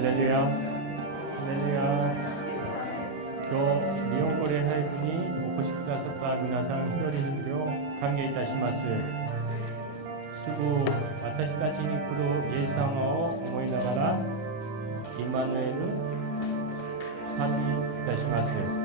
할렐루야, 할렐루야. 今日、日本語礼拝部にお越しくださった皆さん一人一人を歓迎いたします。すぐ私たちに来るイエス様を思いながら、イマヌエル、賛美いたします。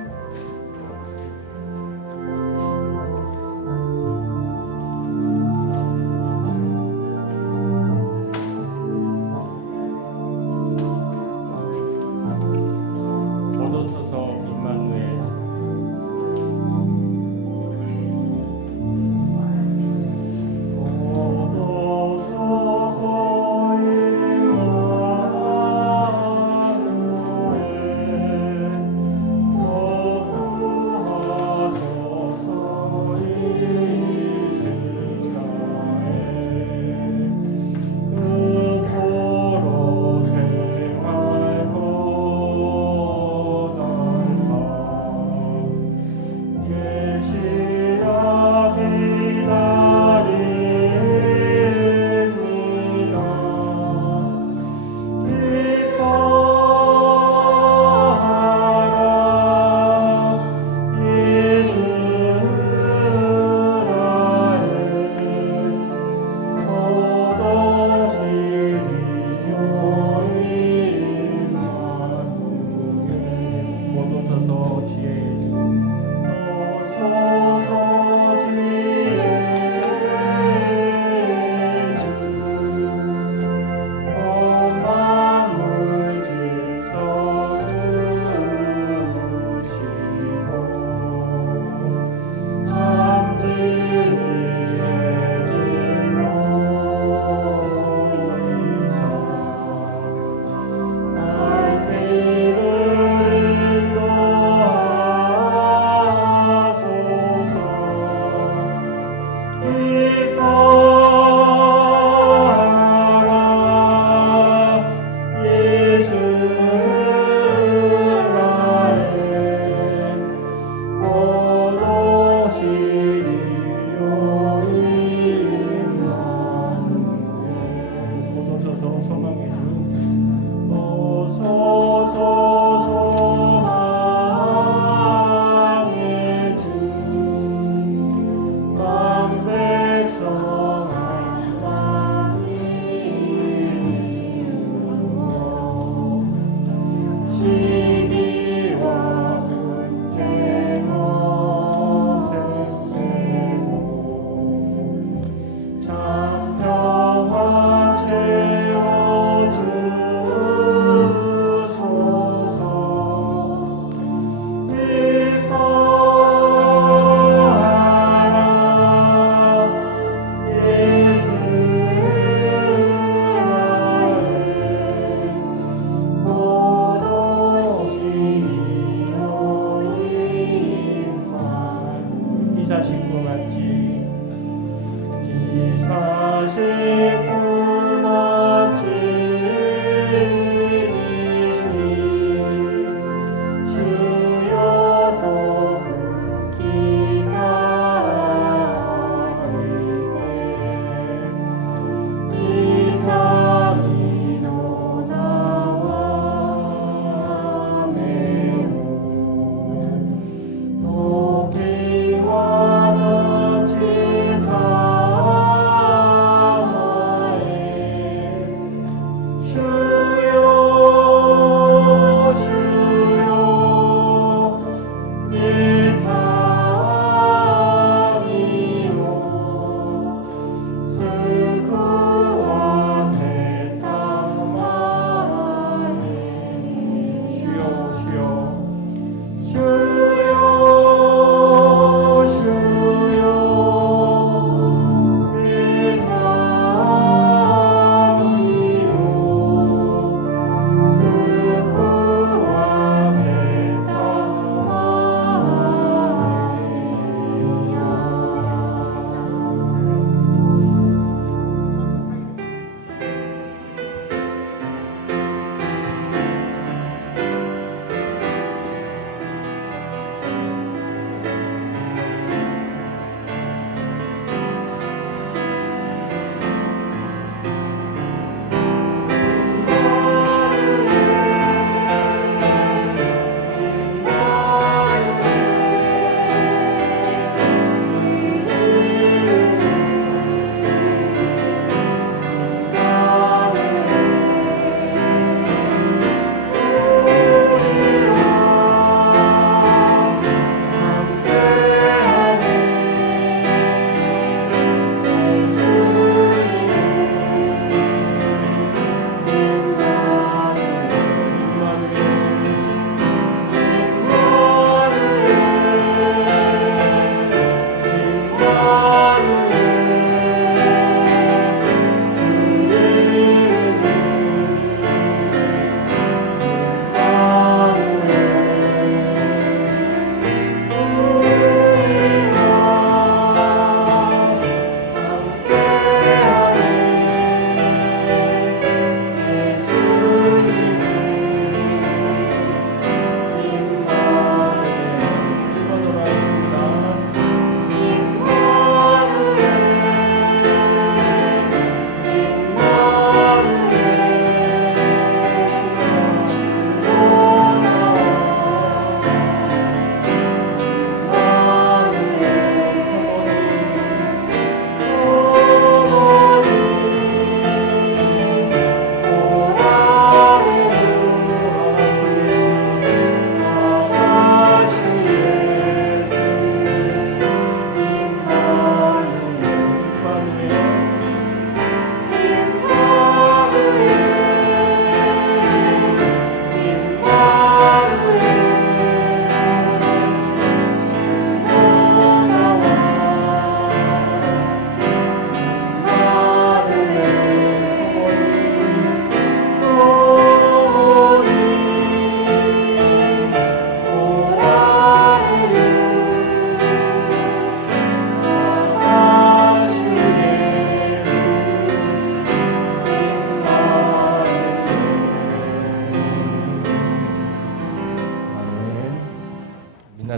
Oh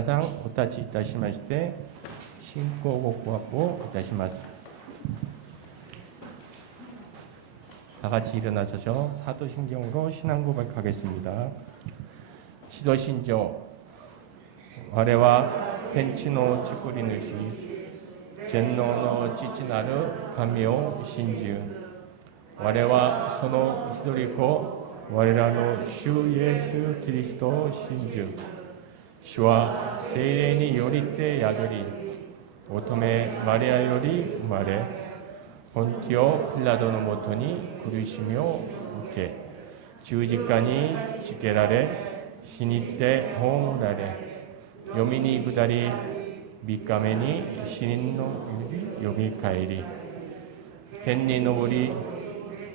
さんお立ちいたしまして、信仰告白をいたします。다 같이 일어나셔서 사도신경으로 신앙 고백하겠습니다. 시도신조我は天地の作り主全能の父なる神を信じる。我はその一人子我らの主イエス・キリストを信じる。主は聖霊によりて宿り、乙女マリアより生まれ、ポンティオ・ピラドのもとに苦しみを受け、十字架につけられ、死にて葬られ、読みに下り、3日目に死人のよみかえり、天に昇り、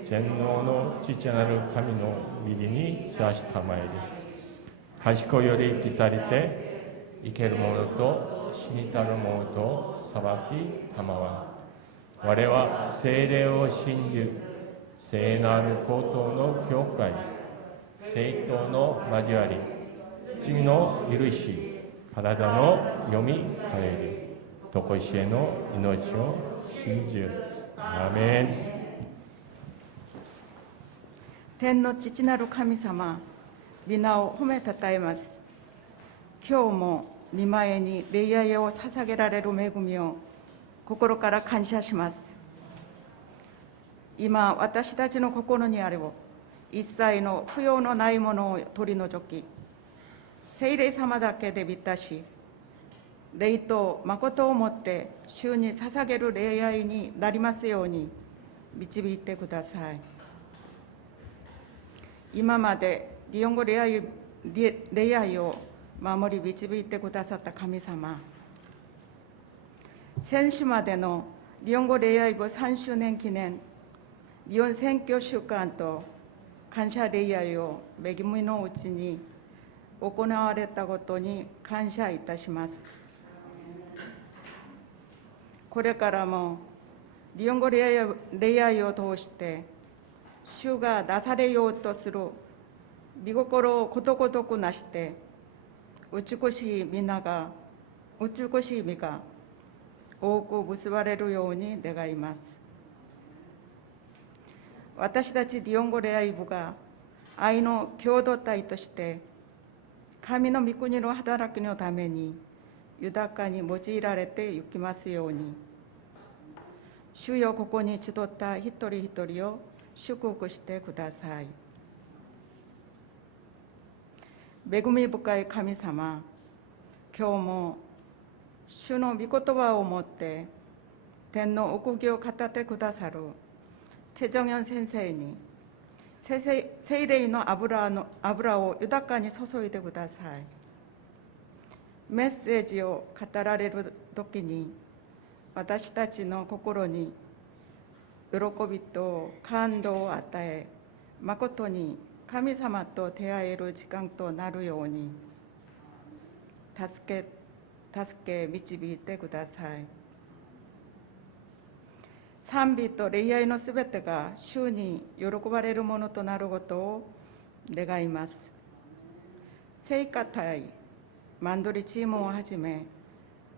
全能の父なる神の右に座したまえり、賢より来たりて、生ける者と死にたる者と裁きたまわ。我は聖霊を信じる、聖なる高等の教会、聖徒の交わり、罪の許し、体のよみかえり、とこしえの命を信じる。アーメン。天の父なる神様、皆を褒めたたえます。今日も御前に礼拝を捧げられる恵みを心から感謝します。今、私たちの心にある一切の不要のないものを取り除き、聖霊様だけで満たし、霊と誠をもって主に捧げる礼拝になりますように導いてください。今まで日本語礼拝を守り導いてくださった神様、先週までの日本語礼拝部3周年記念日本選挙週間と感謝礼拝を恵みのうちに行われたことに感謝いたします。これからも日本語礼拝を通して主が出されようとする御心をことごとくなして美しい実が多く結ばれるように願います。私たち日本語礼拝部が愛の共同体として神の御国の働きのために豊かに用いられていきますように、主よ、ここに集った一人一人を祝福してください。恵み深い神様、今日も主の御言葉をもって天の奥義を語ってくださるチェジョンヨン先生に聖霊の油を豊かに注いでください。メッセージを語られるときに私たちの心に喜びと感動を与え、誠に神様と出会える時間となるように助け導いてください。賛美と礼拝のすべてが主に喜ばれるものとなることを願います。聖歌隊、マンドリチームをはじめ、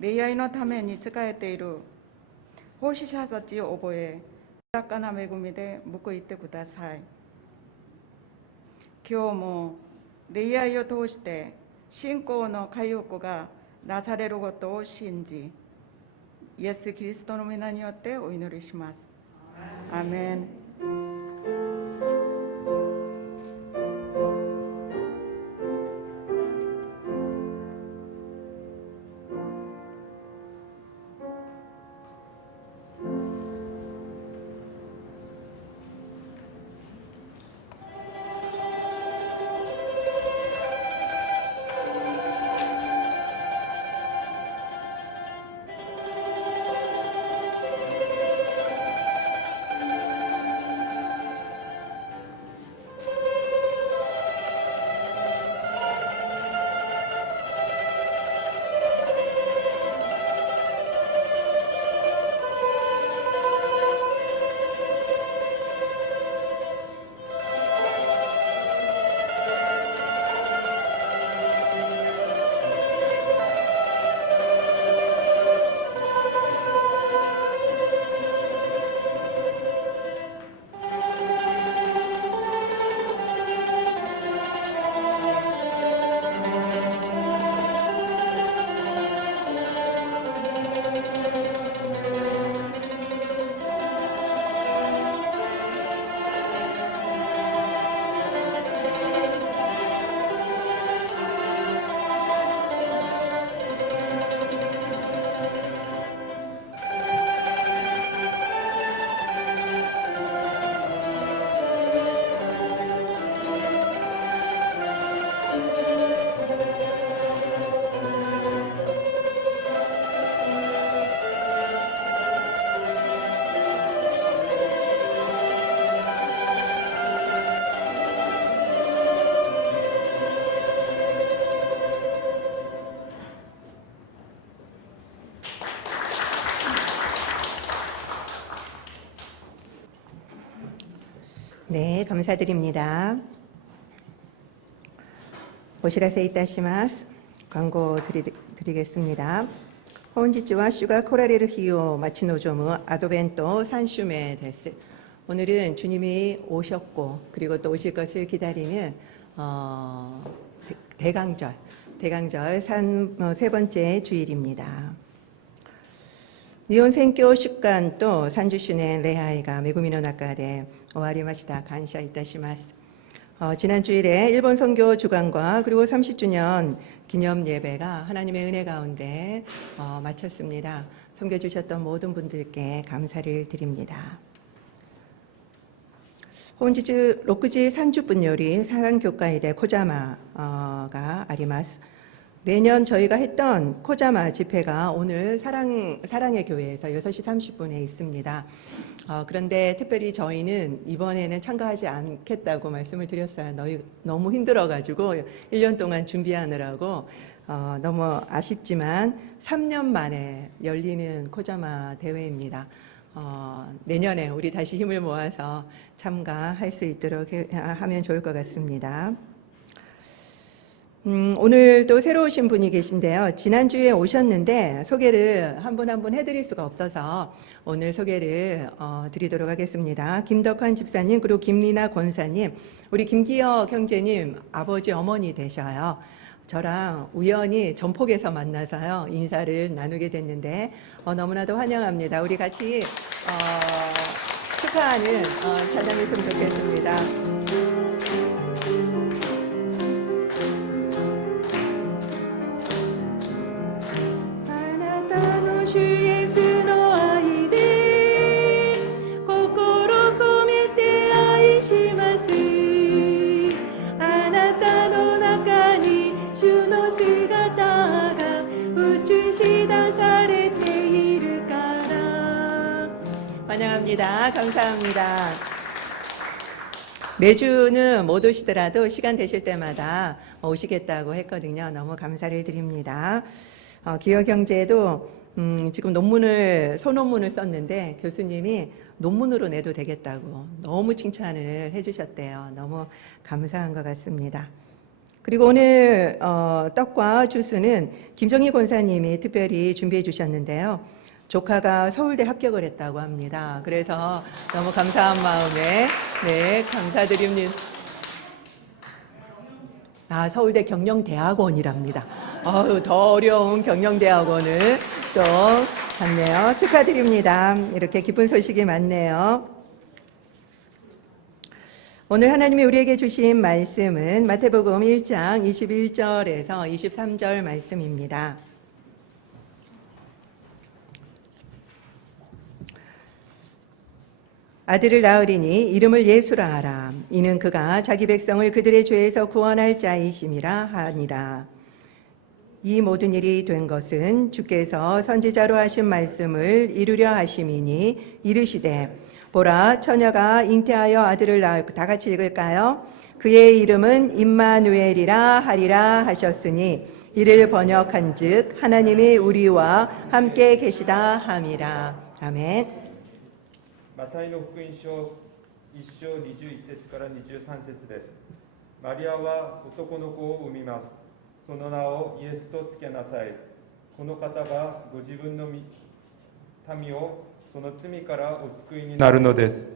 礼拝のために仕えている奉仕者たちを覚え、豊かな恵みで報いてください。今日も礼拝を通して信仰の回復がなされることを信じ、イエス・キリストの皆によってお祈りします。アーメン。 네, 감사드립니다. 오시라세 이타시마스. 광고 드리겠습니다. 혼지치와 슈가 코라레르 히요 마치노조무 아도벤토 산슈메 데스. 오늘은 주님이 오셨고 그리고 또 오실 것을 기다리는 대강절 세 번째 주일입니다. 니온센교 슈간 또 산주슈네 레하이가 메구미노 나카데 오아리마시다 간샤 이타시마스. 지난 주일에 일본 선교 주간과 그리고 30주년 기념 예배가 하나님의 은혜 가운데 마쳤습니다. 섬겨주셨던 모든 분들께 감사를 드립니다. 혼지주 로쿠지 산주분요리 사랑교과이대 코자마가 아리마스. 매년 저희가 했던 코자마 집회가 오늘 사랑의 교회에서 6시 30분에 있습니다. 그런데 특별히 저희는 이번에는 참가하지 않겠다고 말씀을 드렸어요. 너무 힘들어가지고 1년 동안 준비하느라고 너무 아쉽지만 3년 만에 열리는 코자마 대회입니다. 내년에 우리 다시 힘을 모아서 참가할 수 있도록 하면 좋을 것 같습니다. 오늘도 새로 오신 분이 계신데요. 지난주에 오셨는데 소개를 한 분 한 분 해드릴 수가 없어서 오늘 소개를 드리도록 하겠습니다. 김덕환 집사님 그리고 김리나 권사님, 우리 김기혁 형제님 아버지 어머니 되셔요. 저랑 우연히 전폭에서 만나서요 인사를 나누게 됐는데 너무나도 환영합니다. 우리 같이 축하하는 찬양했으면 좋겠습니다. 환영합니다. 감사합니다. 매주는 못 오시더라도 시간 되실 때마다 오시겠다고 했거든요. 너무 감사를 드립니다. 기혁 형제도 지금 소논문을 썼는데 교수님이 논문으로 내도 되겠다고 너무 칭찬을 해주셨대요. 너무 감사한 것 같습니다. 그리고 오늘 떡과 주스는 김정희 권사님이 특별히 준비해 주셨는데요. 조카가 서울대 합격을 했다고 합니다. 그래서 너무 감사한 마음에 감사드립니다. 서울대 경영대학원이랍니다. 더 어려운 경영대학원을 또 갔네요. 축하드립니다. 이렇게 기쁜 소식이 많네요. 오늘 하나님이 우리에게 주신 말씀은 마태복음 1장 21절에서 23절 말씀입니다. 아들을 낳으리니 이름을 예수라 하라. 이는 그가 자기 백성을 그들의 죄에서 구원할 자이심이라 하니라. 이 모든 일이 된 것은 주께서 선지자로 하신 말씀을 이루려 하심이니 이르시되 보라 처녀가 잉태하여 아들을 낳을. 다 같이 읽을까요? 그의 이름은 임마누엘이라 하리라 하셨으니 이를 번역한즉 하나님이 우리와 함께 계시다 함이라. 아멘. マタイの福音書1章21節から23節です。マリアは男の子を産みます。その名をイエスとつけなさい。この方がご自分の民をその罪からお救いになるのです。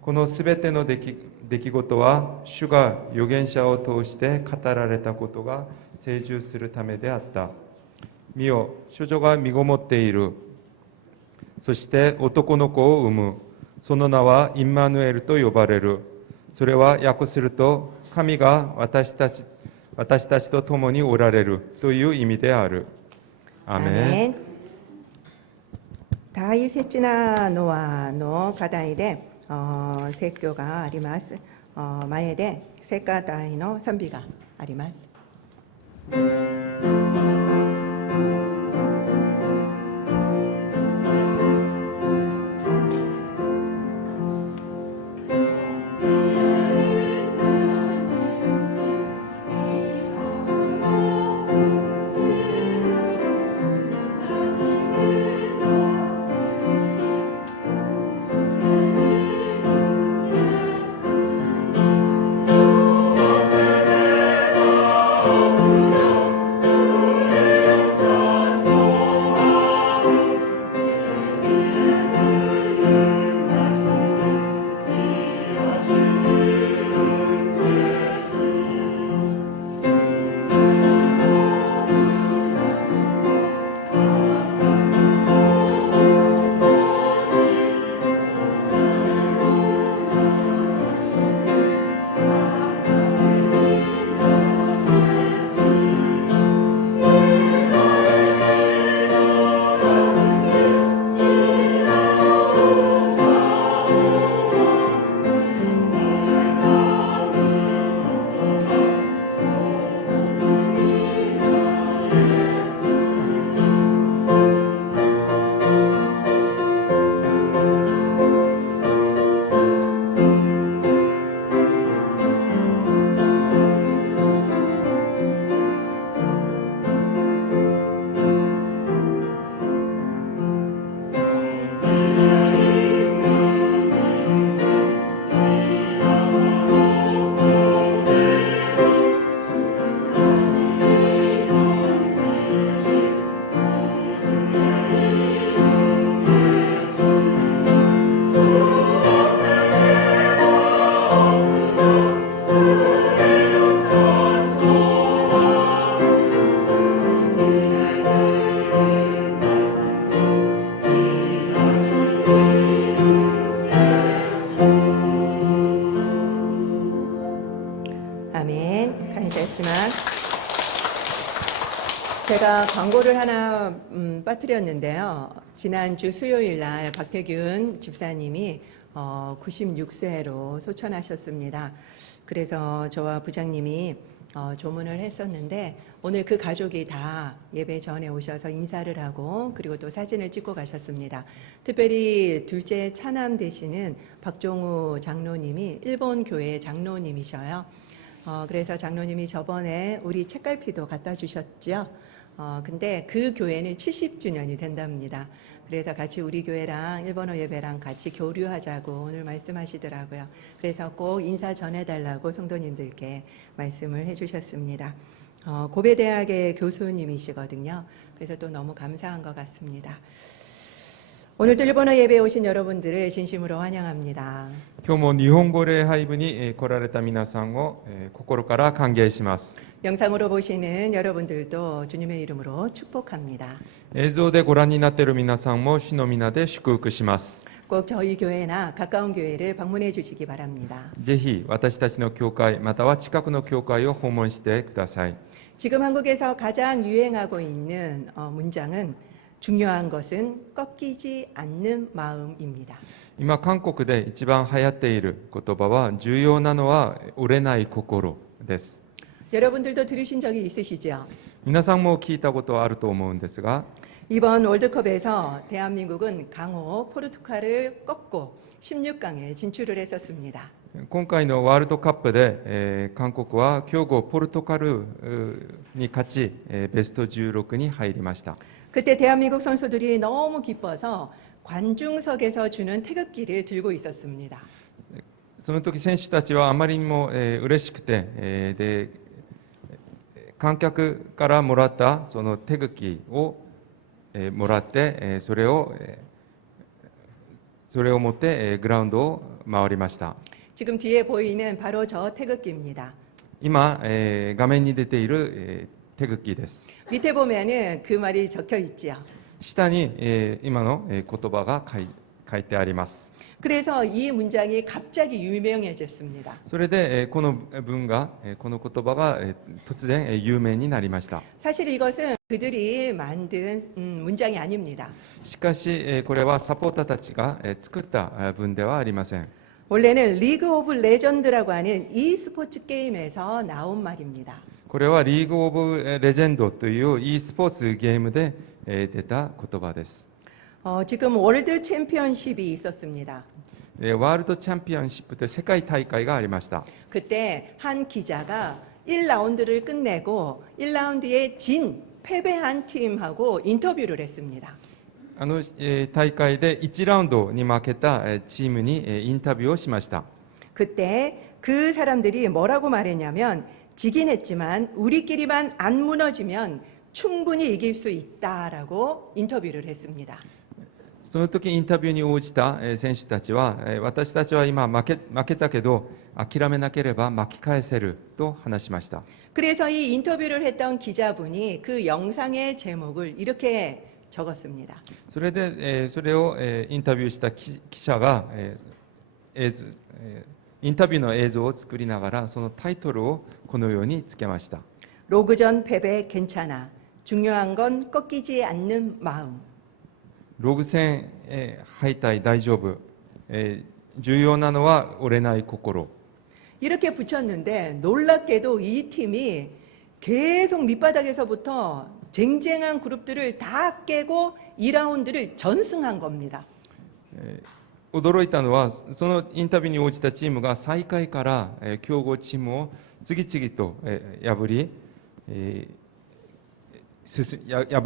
このすべての出来事は主が預言者を通して語られたことが成就するためであった。見よ、処女が身ごもっている。そして男の子を産む。その名はインマヌエルと呼ばれる。それは訳すると、神が私たちと共におられるという意味である。アメン。大切なのはの課題で説教があります。前で聖歌隊の賛美があります。 아멘. 감사합니다. 제가 광고를 하나 빠뜨렸는데요. 지난주 수요일 날 박태균 집사님이 96세로 소천하셨습니다. 그래서 저와 부장님이 조문을 했었는데 오늘 그 가족이 다 예배 전에 오셔서 인사를 하고 그리고 또 사진을 찍고 가셨습니다. 특별히 둘째 차남 되시는 박종우 장로님이 일본 교회 장로님이셔요. 그래서 장로님이 저번에 우리 책갈피도 갖다 주셨죠. 근데 그 교회는 70주년이 된답니다. 그래서 같이 우리 교회랑 일본어 예배랑 같이 교류하자고 오늘 말씀하시더라고요. 그래서 꼭 인사 전해달라고 성도님들께 말씀을 해주셨습니다. 고베대학의 교수님이시거든요. 그래서 또 너무 감사한 것 같습니다. 오늘도 일본어 예배에 오신 여러분들을 진심으로 환영합니다. 今日も日本語礼拝部に来られた皆さんを心から歓迎します。 영상으로 보시는 여러분들도 주님의 이름으로 축복합니다. 映像でご覧になっている皆さんも主の皆で祝福します。 꼭 저희 교회나 가까운 교회를 방문해 주시기 바랍니다. ぜひ私たちの教会または近くの教会を訪問してください。 지금 한국에서 가장 유행하고 있는 문장은 중요한 것은 꺾이지 않는 마음입니다. 今韓国で一番流行っている言葉は重要なのは折れない心です。 여러분들도 들으신 적이 있으시죠? 皆さんも聞いたことはあると思うんですが 이번 월드컵에서 대한민국은 강호 포르투갈을 꺾고 16강에 진출을 했었습니다. 今回のワールドカップで、韓国は強豪ポルトガルに勝ち、ベスト16に入りました。 그때 대한민국 선수들이 너무 기뻐서 관중석에서 주는 태극기를 들고 있었습니다. その時選手たちはあまりにも、嬉しくて、で観客からもらったその手茎を、もらって、それを持って、グラウンドを回りました。 지금 뒤에 보이는 바로 저 태극기입니다. 今、画面に出ている、手茎です。 밑에 보면은 그 말이 적혀 있지요. 下に、今の、言葉が書いてあります。 그래서 이 문장이 갑자기 유명해졌습니다. それで、この文が、この言葉が、突然、有名になりました。 사실 이것은 그들이 만든 문장이 아닙니다. しかし、これはサポーターたちが、作った文ではありません。 원래는 리그 오브 레전드라고 하는 e스포츠 게임에서 나온 말입니다. これはリーグオブレジェンドという e スポーツゲームで出た言葉です。 지금 월드 챔피언십이 있었습니다. ワールドチャンピオンシップという世界大会がありました。 그때 한 기자가 1라운드를 끝내고 1라운드에 패배한 팀하고 인터뷰를 했습니다. 大会で1ラウンドに負けたチームにインタビューをしました。 그때 그 사람들이 뭐라고 말했냐면 지긴 했지만 우리끼리만 안 무너지면 충분히 이길 수 있다라고 인터뷰를 했습니다. その時インタビューに応じた選手たちは私たちは今負けたけど諦めなければ巻き返せると話しました。 그래서 이 인터뷰를 했던 기자분이 그 영상의 제목을 이렇게 적었습니다. それでそれをインタビューした記者がインタビューの映像を作りながらそのタイトルをこのようにつけました。 로그전 패배 괜찮아. 중요한 건 꺾이지 않는 마음. ログ戦敗退大丈夫。重要なのは折れない心。 이렇게 붙였는데 놀랍게도 이 팀이 계속 밑바닥에서부터 쟁쟁한 그룹들을 다 깨고 2라운드를 전승한 겁니다. 驚いたのはそのインタビューに応じたチームが最下位から強豪チームを次々と破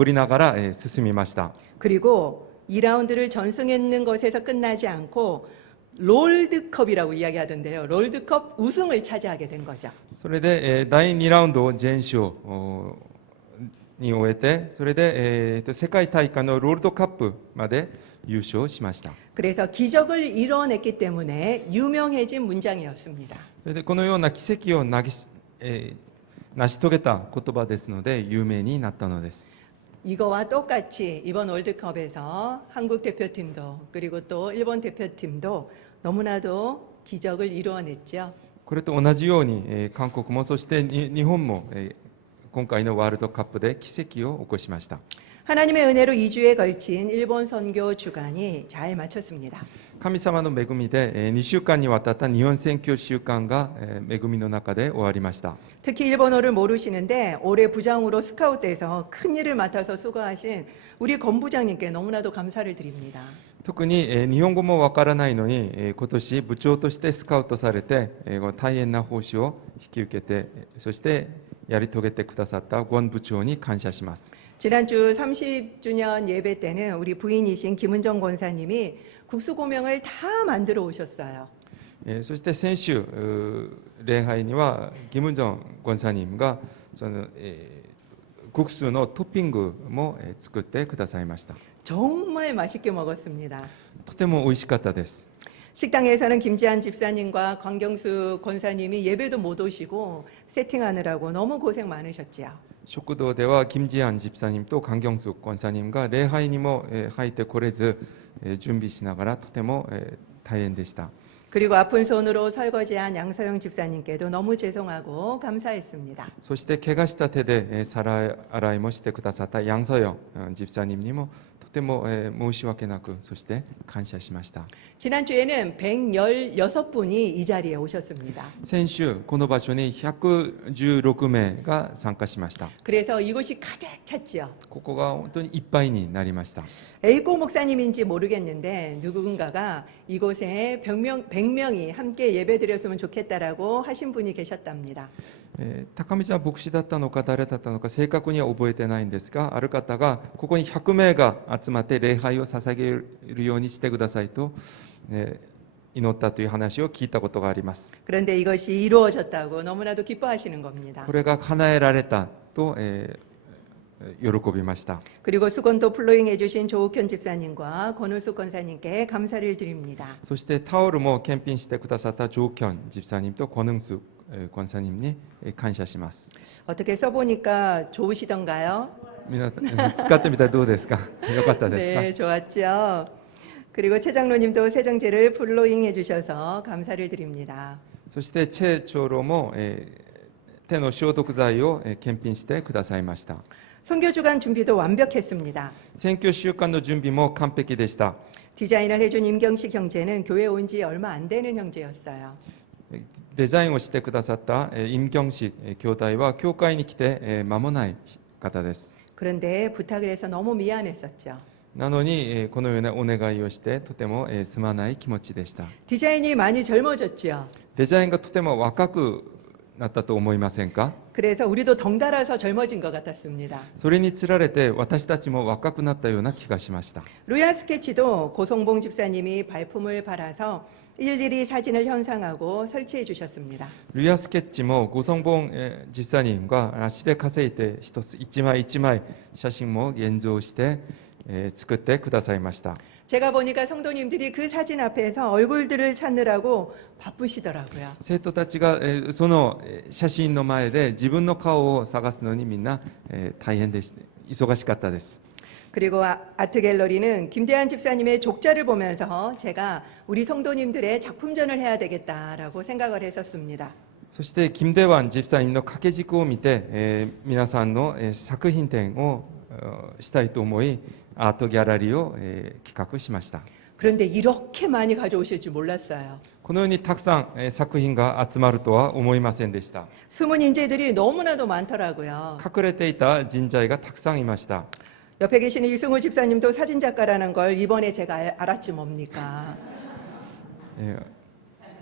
りながら進みました。 그리고 2라운드를 전승했는 것에서 끝나지 않고 롤드컵이라고 이야기하던데요. 롤드컵 우승을 차지하게 된 거죠. それで第2ラウンドを全勝に終えてそれで世界大会のロールドカップまで優勝しました。 그래서 기적을 이뤄냈기 때문에 유명해진 문장이었습니다. それでこのような奇跡を成し遂げた言葉ですので有名になったのです。 이거와 똑같이 이번 월드컵에서 한국 대표팀도 그리고 또 일본 대표팀도 너무나도 기적을 이루어냈죠. これと同じように、韓国もそして日本も、今回のワールドカップで奇跡を起こしました。 하나님의 은혜로 2주에 걸친 일본 선교 주간이 잘 마쳤습니다. 神様の恵みで2週間にわたった日本宣教週間が恵みの中で終わりました。 특히 일본어를 모르시는데 올해 부장으로 스카웃돼서 큰 일을 맡아서 수고하신 우리 권 부장님께 너무나도 감사를 드립니다. 特に日本語もわからないのに今年部長としてスカウトされて大変な報酬を引き受けてそしてやり遂げてくださった권部長に感謝します。 지난주 30주년 예배 때는 우리 부인이신 김은정 권사님이 국수고명을 다 만들어 오셨어요. そして先週礼拝にはキム・ジョン권사님がその国数のトッピングも作ってくださいました。 정말 맛있게 먹었습니다. とても美味しかったです。 식당에서는 김지한 집사님과 광경수 권사님이 예배도 못 오시고 세팅하느라고 너무 고생 많으셨지요. 食堂では金次安집사님と강경숙 권사님が礼拝にも入ってこれず準備しながらとても大変でした。 그리고 아픈 손으로 설거지한 양서영 집사님께도 너무 죄송하고 감사했습니다. そして怪我した手で皿洗いもしてくださった양서영 집사님にもとても申し訳なくそして感謝しました。 지난주에는 116분이 이 자리에 오셨습니다. 先週この場所に116名が参加しました。 그래서 이곳이 가득 찼지요. ここが本当にいっぱいになりました。 에이코 목사님인지 모르겠는데 누군가가 이곳에 100명이 함께 예배드렸으면 좋겠다라고 하신 분이 계셨답니다. 高見ちゃん牧師だったのか誰だったのか正確には覚えてないんですがある方がここに100名が集まって礼拝を捧げるようにしてくださいと祈ったという話を聞いたことがあります。 그런데 이것이 이루어졌다고 너무나도 기뻐하시는 겁니다. これが叶えられたと喜びました。 그리고 수건도 플로잉 해주신 조욱현 집사님과 권우숙 권사님께 감사를 드립니다. そしてタオルも検品してくださったジョーキョンジプサニムとコヌンス권사님に感謝します。 어떻게 써보니까 좋으시던가요? 皆使ってみたらどうですか？よかったですか？ 네, 좋았죠. 그리고 최 장로님도 세정제를 플로잉 해주셔서 감사를 드립니다. そしてチェ長老も手の消毒剤を検品してくださいました。 선교주간 준비도 완벽했습니다. 選挙週間の準備も完璧でした。 디자인을 해준 임경식 형제는 교회 온 지 얼마 안 되는 형제였어요. デザインをしてくださった임경식兄弟は教会に来て間もない方です。 그런데 부탁을 해서 너무 미안했었죠. なのにこのようなお願いをしてとてもすまない気持ちでした。 디자인이 많이 젊어졌죠. デザインがとても若くなったと思いませんか？ 그래서 우리도 덩달아서 젊어진 것 같았습니다. それにつられて私たちも若くなったような気がしました。 루야 스케치도 고성봉 집사님이 발품을 팔아서 일일이 사진을 현상하고 설치해 주셨습니다. ルヤスケッチもご尊本実際にが足で稼いで一つ一枚一枚写真も現像して作ってくださいました。 제가 보니까 성도님들이 그 사진 앞에서 얼굴들을 찾느라고 바쁘시더라고요. 生徒たちがその写真の前で自分の顔を探すのにみんな大変でした忙しかったです。 그리고 아트 갤러리는 김대한 집사님의 족자를 보면서 제가 우리 성도님들의 작품전을 해야 되겠다라고 생각을 했었습니다. そして金大湾ジプサインの掛け軸を見て皆さんの作品展をしたいと思いアートギャラリーを企画しました。 그런데 이렇게 많이 가져오실 줄 몰랐어요. このようにたくさん作品が集まるとは思いませんでした。 숨은 인재들이 너무나도 많더라고요. 隠れていた人材がたくさんいました。 옆에 계시는 이승우 집사님도 사진작가라는 걸 이번에 제가 알았지 뭡니까.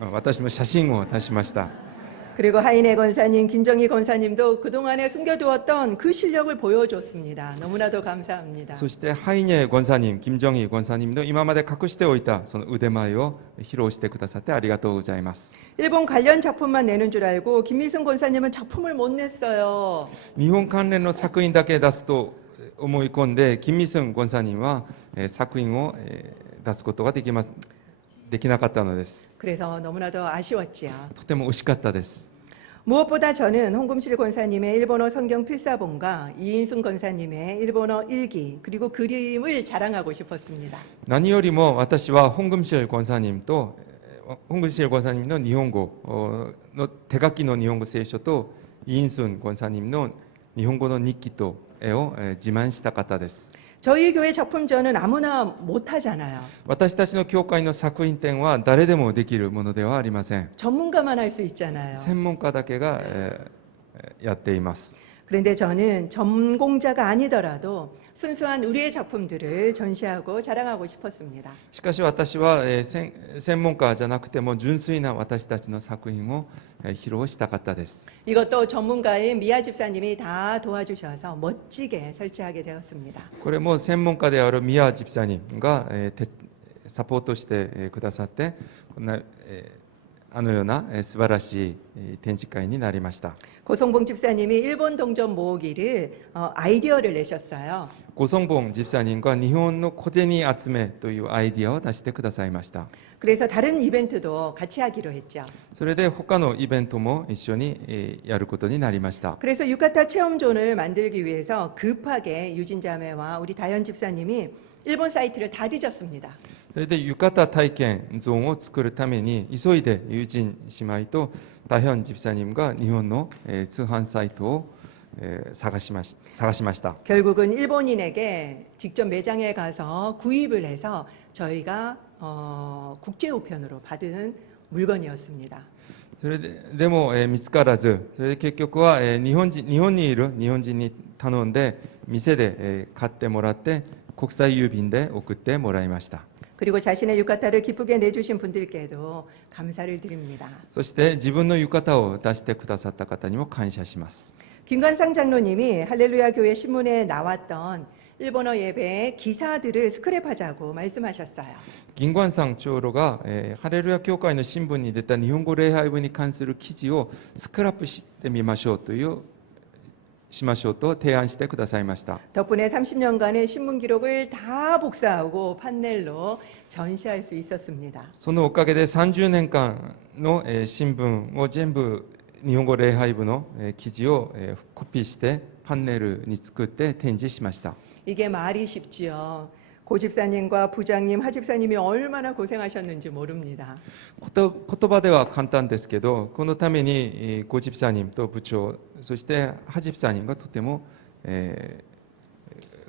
私も写真を出しました。 그리고 하인혜 권사님, 김정희 권사님도 그동안에 숨겨두었던 그 실력을 보여줬습니다. 너무나도 감사합니다. そしてハイネ권사님、金正義권사님の今まで隠しておいたその腕前を披露してくださってありがとうございます。 일본 관련 작품만 내는 줄 알고 김미승 권사님은 작품을 못 냈어요. 日本関連の作品だけ出すと思い込んで金日成권사님は作品を出すことができなかったのです。 그래서 너무나도 아쉬웠지요. とても惜しかったです。 무엇보다 저는 홍금실 권사님의 일본어 성경 필사본과 이인순 권사님의 일본어 일기 그리고 그림을 자랑하고 싶었습니다. 何よりも私は本금실 권사님と本口秀권사님の日本語の手書きの日本語聖書とインスン권사님の日本語の日記と絵を自慢した方です。 저희 교회 적품전은 아무나 못하잖아요. 私たちの教会の作品展は誰でもできるものではありません。 전문가만 할 수 있잖아요. 専門家だけがやっています。 그런데 저는 전공자가 아니더라도 순수한 우리의 작품들을 전시하고 자랑하고 싶었습니다. しかし私は専門家じゃなくても純粋な私たちの作品を披露したかったです。 이것도 전문가인 미아 집사님이 다 도와주셔서 멋지게 설치하게 되었습니다. これも専門家である宮ジプサニがサポートしてくださってこんなあのような素晴らしい展示会になりました。 고성봉 집사님이 일본 동전 모으기를 아이디어를 내셨어요. ゴソンボンジプサニが日本の小銭集めというアイディアを出してくださいました。 그래서 다른 이벤트도 같이 하기로 했죠. それで他のイベントも一緒にやることになりました。 그래서 유카타 체험존을 만들기 위해서 급하게 유진 자매와 우리 다현 집사님이 일본 사이트를 다 뒤졌습니다. それで浴衣体験ゾーンを作るために急いで友人姉妹とダヒョンジプサニムが日本の通販サイトを探しました。 결국은 일본인에게 직접 매장에 가서 구입을 해서 저희가 국제 우편으로 받은 물건이었습니다. それでも見つからず、それで結局は日本にいる日本人に頼んで店で買ってもらって国際郵便で送ってもらいました。 그리고 자신의 유카타를 기쁘게 내주신 분들께도 감사를 드립니다. そして自分の浴衣を出してくださった方にも感謝します。 김관상 장로님이 할렐루야 교회 신문에 나왔던 일본어 예배 기사들을 스크랩하자고 말씀하셨어요. 銀冠さん長老が、ハレルヤ教会の新聞に出た日本語礼拝部に関する記事をスクラップしてみましょうしましょうと提案してくださいました。 덕분에 30년간의 신문 기록을 다 복사하고 판넬로 전시할 수 있었습니다. そのおかげで30年間の新聞を全部日本語礼拝部の記事をコピーしてパネルに作って展示しました。 이게 말이 쉽지요. 고 집사님과 부장님, 하 집사님이 얼마나 고생하셨는지 모릅니다. 言葉では簡単ですけど、このためにゴジプサニムと部長、そしてハジプサニムがとても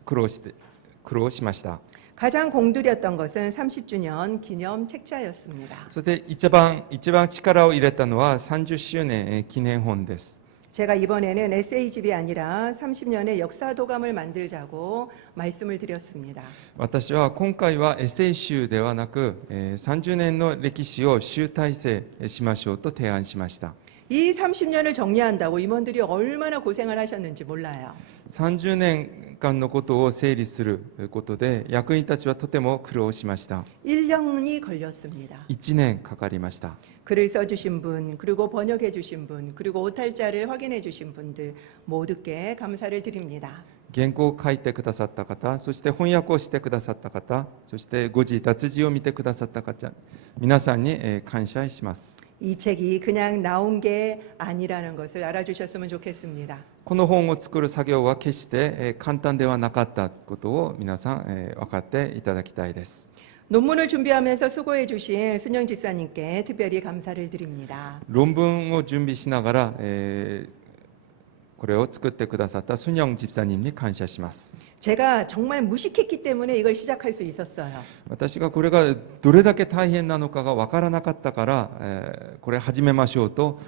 苦労しました。 가장 공들였던 것은 30주년 기념 책자였습니다. それで一番力を入れたのは30周年記念本です。 제가 이번에는 에세이집이 아니라 30년의 역사 도감을 만들자고 말씀을 드렸습니다. 私は今回はエッセイ集ではなく30年の歴史を集大成しましょうと提案しました。 이 30년을 정리한다고 임원들이 얼마나 고생을 하셨는지 몰라요. 30年間のことを整理することで役員たちはとても苦労しました。 1년이 걸렸습니다. 1年かかりました。 글을 써주신 분, 그리고 번역해 주신 분, 그리고 오탈자를 확인해 주신 분들 모두께 감사를 드립니다. 原稿を書いてくださった方、そして翻訳をしてくださった方、そして誤字脱字を見てくださった方、皆さんに感謝します。 이 책이 그냥 나온 게 아니라는 것을 알아주셨으면 좋겠습니다. この本を作る作業は決して簡単ではなかったことを皆さん分かっていただきたいです。 논문을 준비하면서 수고해 주신 순영 집사님께 특별히 감사를 드립니다. 論文を準備しながらこれを作ってくださったスニョンジプサニムに感謝します。 제가 정말 무식했기 때문에 이걸 시작할 수 있었어요. 私がこれがどれだけ大変なのかが分からなかったからこれ始めましょうと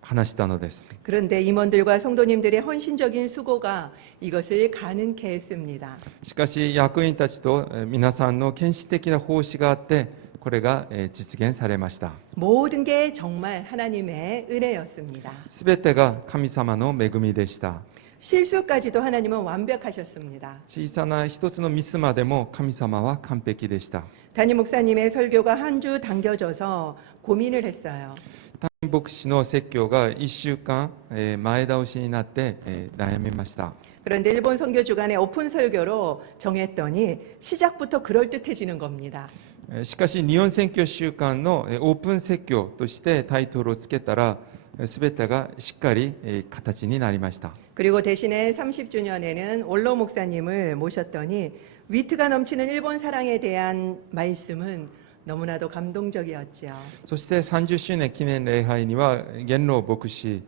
話したのです。 그런데 임원들과 성도님들의 헌신적인 수고가 이것을 가능케 했습니다. しかし役員たちと皆さんの献身的な奉仕があってこれが実現されました。 모든 게 정말 하나님의 은혜였습니다. すべてが神様の恵みでした。 실수까지도 하나님은 완벽하셨습니다. 小さな一つのミスまでも神様は完璧でした。 담임 목사님의 설교가 한 주 당겨져서 고민을 했어요. 担任牧師の説教が1週間前倒しになって悩みました。 그런데 일본 선교 주간의 오픈 설교로 정했더니 시작부터 그럴듯해지는 겁니다. しかし日本選挙週間のオープン説教としてタイトルをつけたら全てがしっかり形になりました。 그리고 대신에 30주년에는 원로 목사님을 모셨더니 위트가 넘치는 일본 사랑에 대한 말씀은 너무나도 감동적이었죠. そして30周年記念礼拝には元老牧師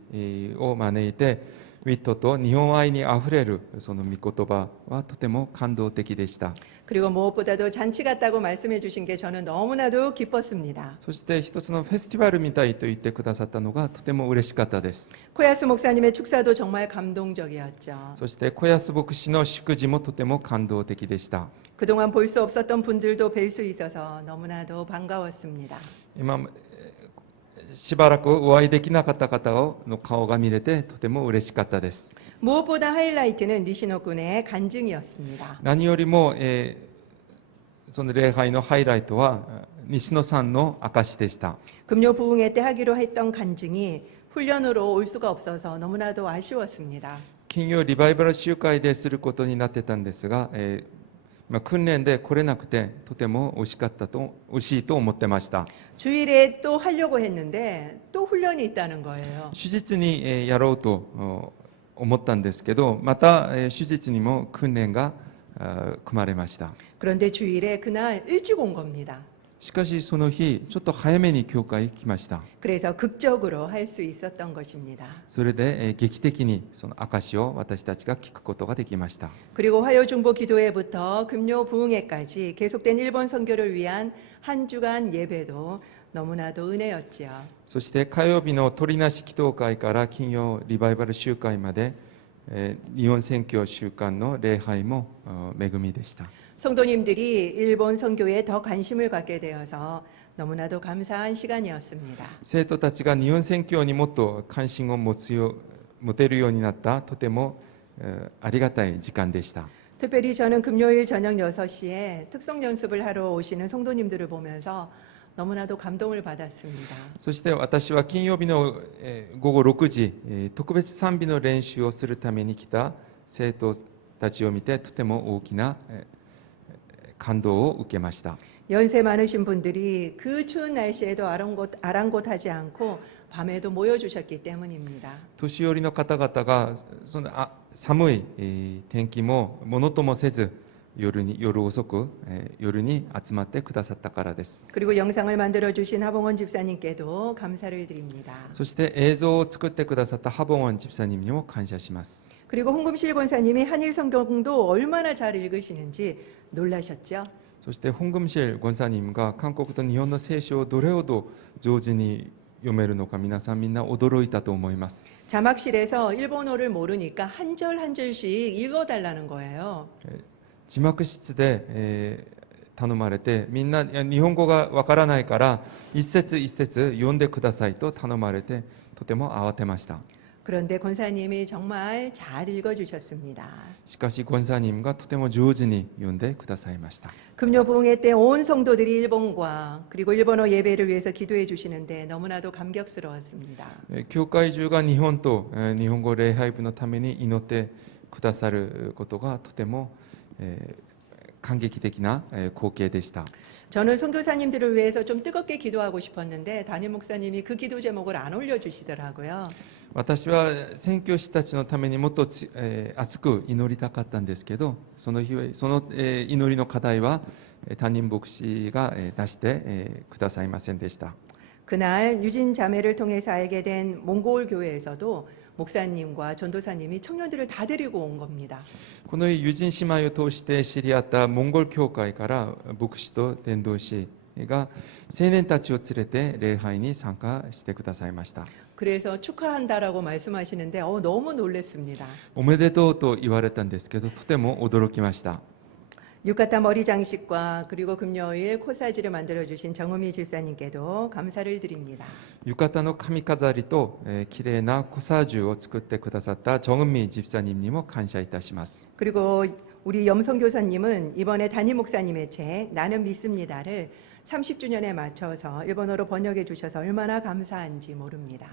を招いて、ウィットと日本愛にあふれるその御言葉はとても感動的でした。 그리고 무엇보다도 잔치 같다고 말씀해 주신 게 저는 너무나도 기뻤습니다. そして一つのフェスティバルみたいと言ってくださったのがとても嬉しかったです。 코야스 목사님의 축사도 정말 감동적이었죠. そして小安牧師の祝辞もとても感動的でした。 그동안 볼 수 없었던 분들도 뵐 수 있어서 너무나도 반가웠습니다. 今しばらくお会いできなかった方の顔が見れてとても嬉しかったです。 무엇보다 하이라이트는 니시노 군의 간증이었습니다. 何よりも、その礼拝のハイライトは西野さんの証でした。 금요 부흥회 때 하기로 했던 간증이 훈련으로 올 수가 없어서 너무나도 아쉬웠습니다. 金曜リバイバル集会ですることになってたんですが、訓練で来れなくてとても惜しいと思ってました。 주일에 또 하려고 했는데 또 훈련이 있다는 거예요. 手術にやろうと思ったんですけど、また手術にも訓練が組まれました。 그런데 주일에 그날 일찍 온 겁니다. しかしその日ちょっと早めに教会に来ました。 그래서 극적으로 할 수 있었던 것입니다. それで劇的にその証を私たちが聞くことができました。 그리고 화요중보 기도회부터 금요 부흥회까지 계속된 일본 선교를 위한 한 주간 예배도 너무나도 은혜였지요. そして火曜日の鳥なし祈祷会から金曜リバイバル集会まで、日本宣教週間の礼拝も恵みでした。 성도님들이 일본 선교에 더 관심을 갖게 되어서 너무나도 감사한 시간이었습니다. 生徒たちが日本宣教にもっと関心を持てるようになったとてもありがたい時間でした。 특별히 저는 금요일 저녁 6시에 특성 연습을 하러 오시는 성도님들을 보면서 너무나도 감동을 받았습니다. そして私は金曜日の午後6時、特別賛美の練習をするために来た生徒たちを見てとても大きな感動を受けました。 연세 많으신 분들이 그 추운 날씨에도 아랑곳하지 않고 밤에도 모여주셨기 때문입니다. 年寄りの方々がその寒い天気もものともせず夜遅く夜に集まってくださったからです。 그리고 영상을 만들어 주신 하봉원 집사님께도 감사를 드립니다. そして映像を作ってくださったハボン집사님にも感謝します。 그리고 홍금실 권사님이 한일 성경도 얼마나 잘 읽으시는지 놀라셨죠? そして本금실 권사님が韓国と日本の聖書をどれほど上手に読めるのか皆さんみんな驚いたと思います。 자막실에서 일본어를 모르니까 한 절 한 절씩 읽어달라는 거예요. 字幕室で、頼まれてみんな日本語がわからないから一節一節読んでくださいと頼まれてとても慌てました。 그런데 권사님이 정말 잘 읽어주셨습니다. しかし권사님がとても上手に読んでくださいました。 금요 부흥회 때 온 성도들이 일본과 그리고 일본어 예배를 위해서 기도해 주시는데 너무나도 감격스러웠습니다. 教会中が日本と日本語礼拝部のために祈ってくださることがとても感激的な光景でした。 저는 선교사님들을 위해서 좀 뜨겁게 기도하고 싶었는데 담임 목사님이 그 기도 제목을 안 올려주시더라고요. 私は宣教師たちのためにもっと熱く祈りたかったんですけど、その祈りの課題は担任牧師が出してくださいませんでした。 그날 유진 자매를 통해서 알게 된 몽골 교회에서도 목사님과 전도사님이 청년들을 다 데리고 온 겁니다. このユジン姉妹を通して知り合ったモンゴル教会から牧師と伝道師が青年たちを連れて礼拝に参加してくださいました。 그래서 축하한다라고 말씀하시는데 너무 놀랐습니다. おめでとうと言われたんですけど、とても驚きました。 유카타 머리 장식과 그리고 금요일 코사지를 만들어 주신 정우미 집사님께도 감사를 드립니다. 浴衣の髪飾りときれいなコサージュを作ってくださったジョンミ집사님にも感謝いたします。 그리고 우리 염성교사님은 이번에 담임 목사님의 책 나는 믿습니다를 30주년에 맞춰서 일본어로 번역해 주셔서 얼마나 감사한지 모릅니다.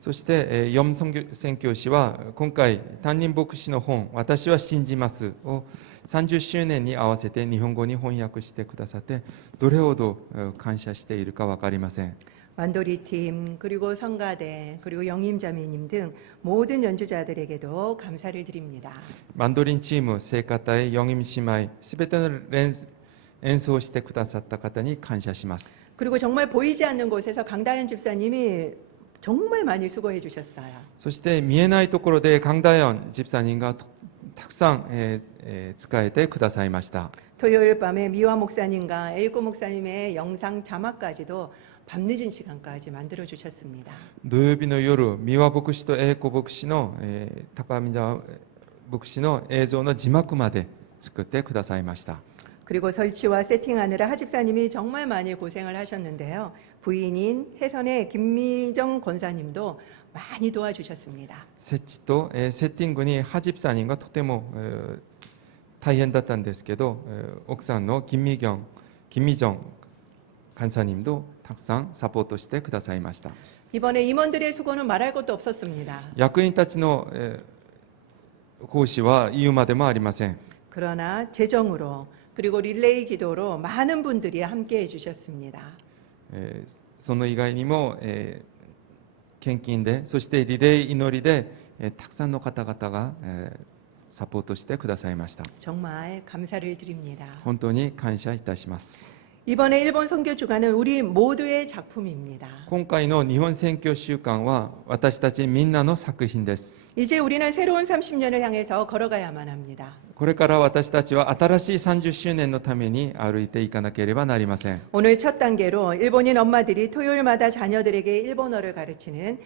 そして四宣教師は今回担任牧師の本私は信じますを30周年に合わせて日本語に翻訳してくださってどれほど感謝しているか分かりません。 완도리팀 그리고 성가대 그리고 영임자매님 등 모든 연주자들에게도 감사를 드립니다. マンドリンチーム聖歌隊4人姉妹すべての演奏してくださった方に感謝します。 그리고 정말 보이지 않는 곳에서 강다현 집사님이 정말 많이 수고해 주셨어요. そして見えないところで강다현 집사님がたくさん使えてくださいました。 토요일 밤에 미화 목사님과 에이코 목사님의 영상 자막까지도 밤늦은 시간까지 만들어 주셨습니다. 土曜日の夜、三輪牧師と英子牧師の、高見沢牧師の映像の字幕まで作ってくださいました。 그리고 설치와 세팅하느라 하 집사님이 정말 많이 고생을 하셨는데요. 부인인 해선의 김미정 권사님도 많이 도와주셨습니다. 設置と、セッティングにハジプさんがとても、大変だったんですけど、奥さんの金美ジョン監査人とたくさんサポートしてくださいました。 이번에 임원들의 수고는 말할 것도 없었습니다. 役員たちの、奉仕は言うまでもありません。 그러나 재정으로 그리고 릴레이 기도로 많은 분들이 함께 해주셨습니다. その以外にも、献金で、そしてリレー祈りで、たくさんの方々が、サポートしてくださいました。 정말 감사를 드립니다. 本当に感謝いたします。 이번에 일본 선교 주간은 우리 모두의 작품입니다. 今回の日本宣教週間は私たちみんなの作品です。 이제 우리는 새로운 30년을 향해서 걸어가야만 합니다. これから私たちは新しい30周年のために歩いていかなければなりません。 오늘 첫 단계로 일본인 엄마들이 토요일마다 자녀들에게 일본어를 가르치는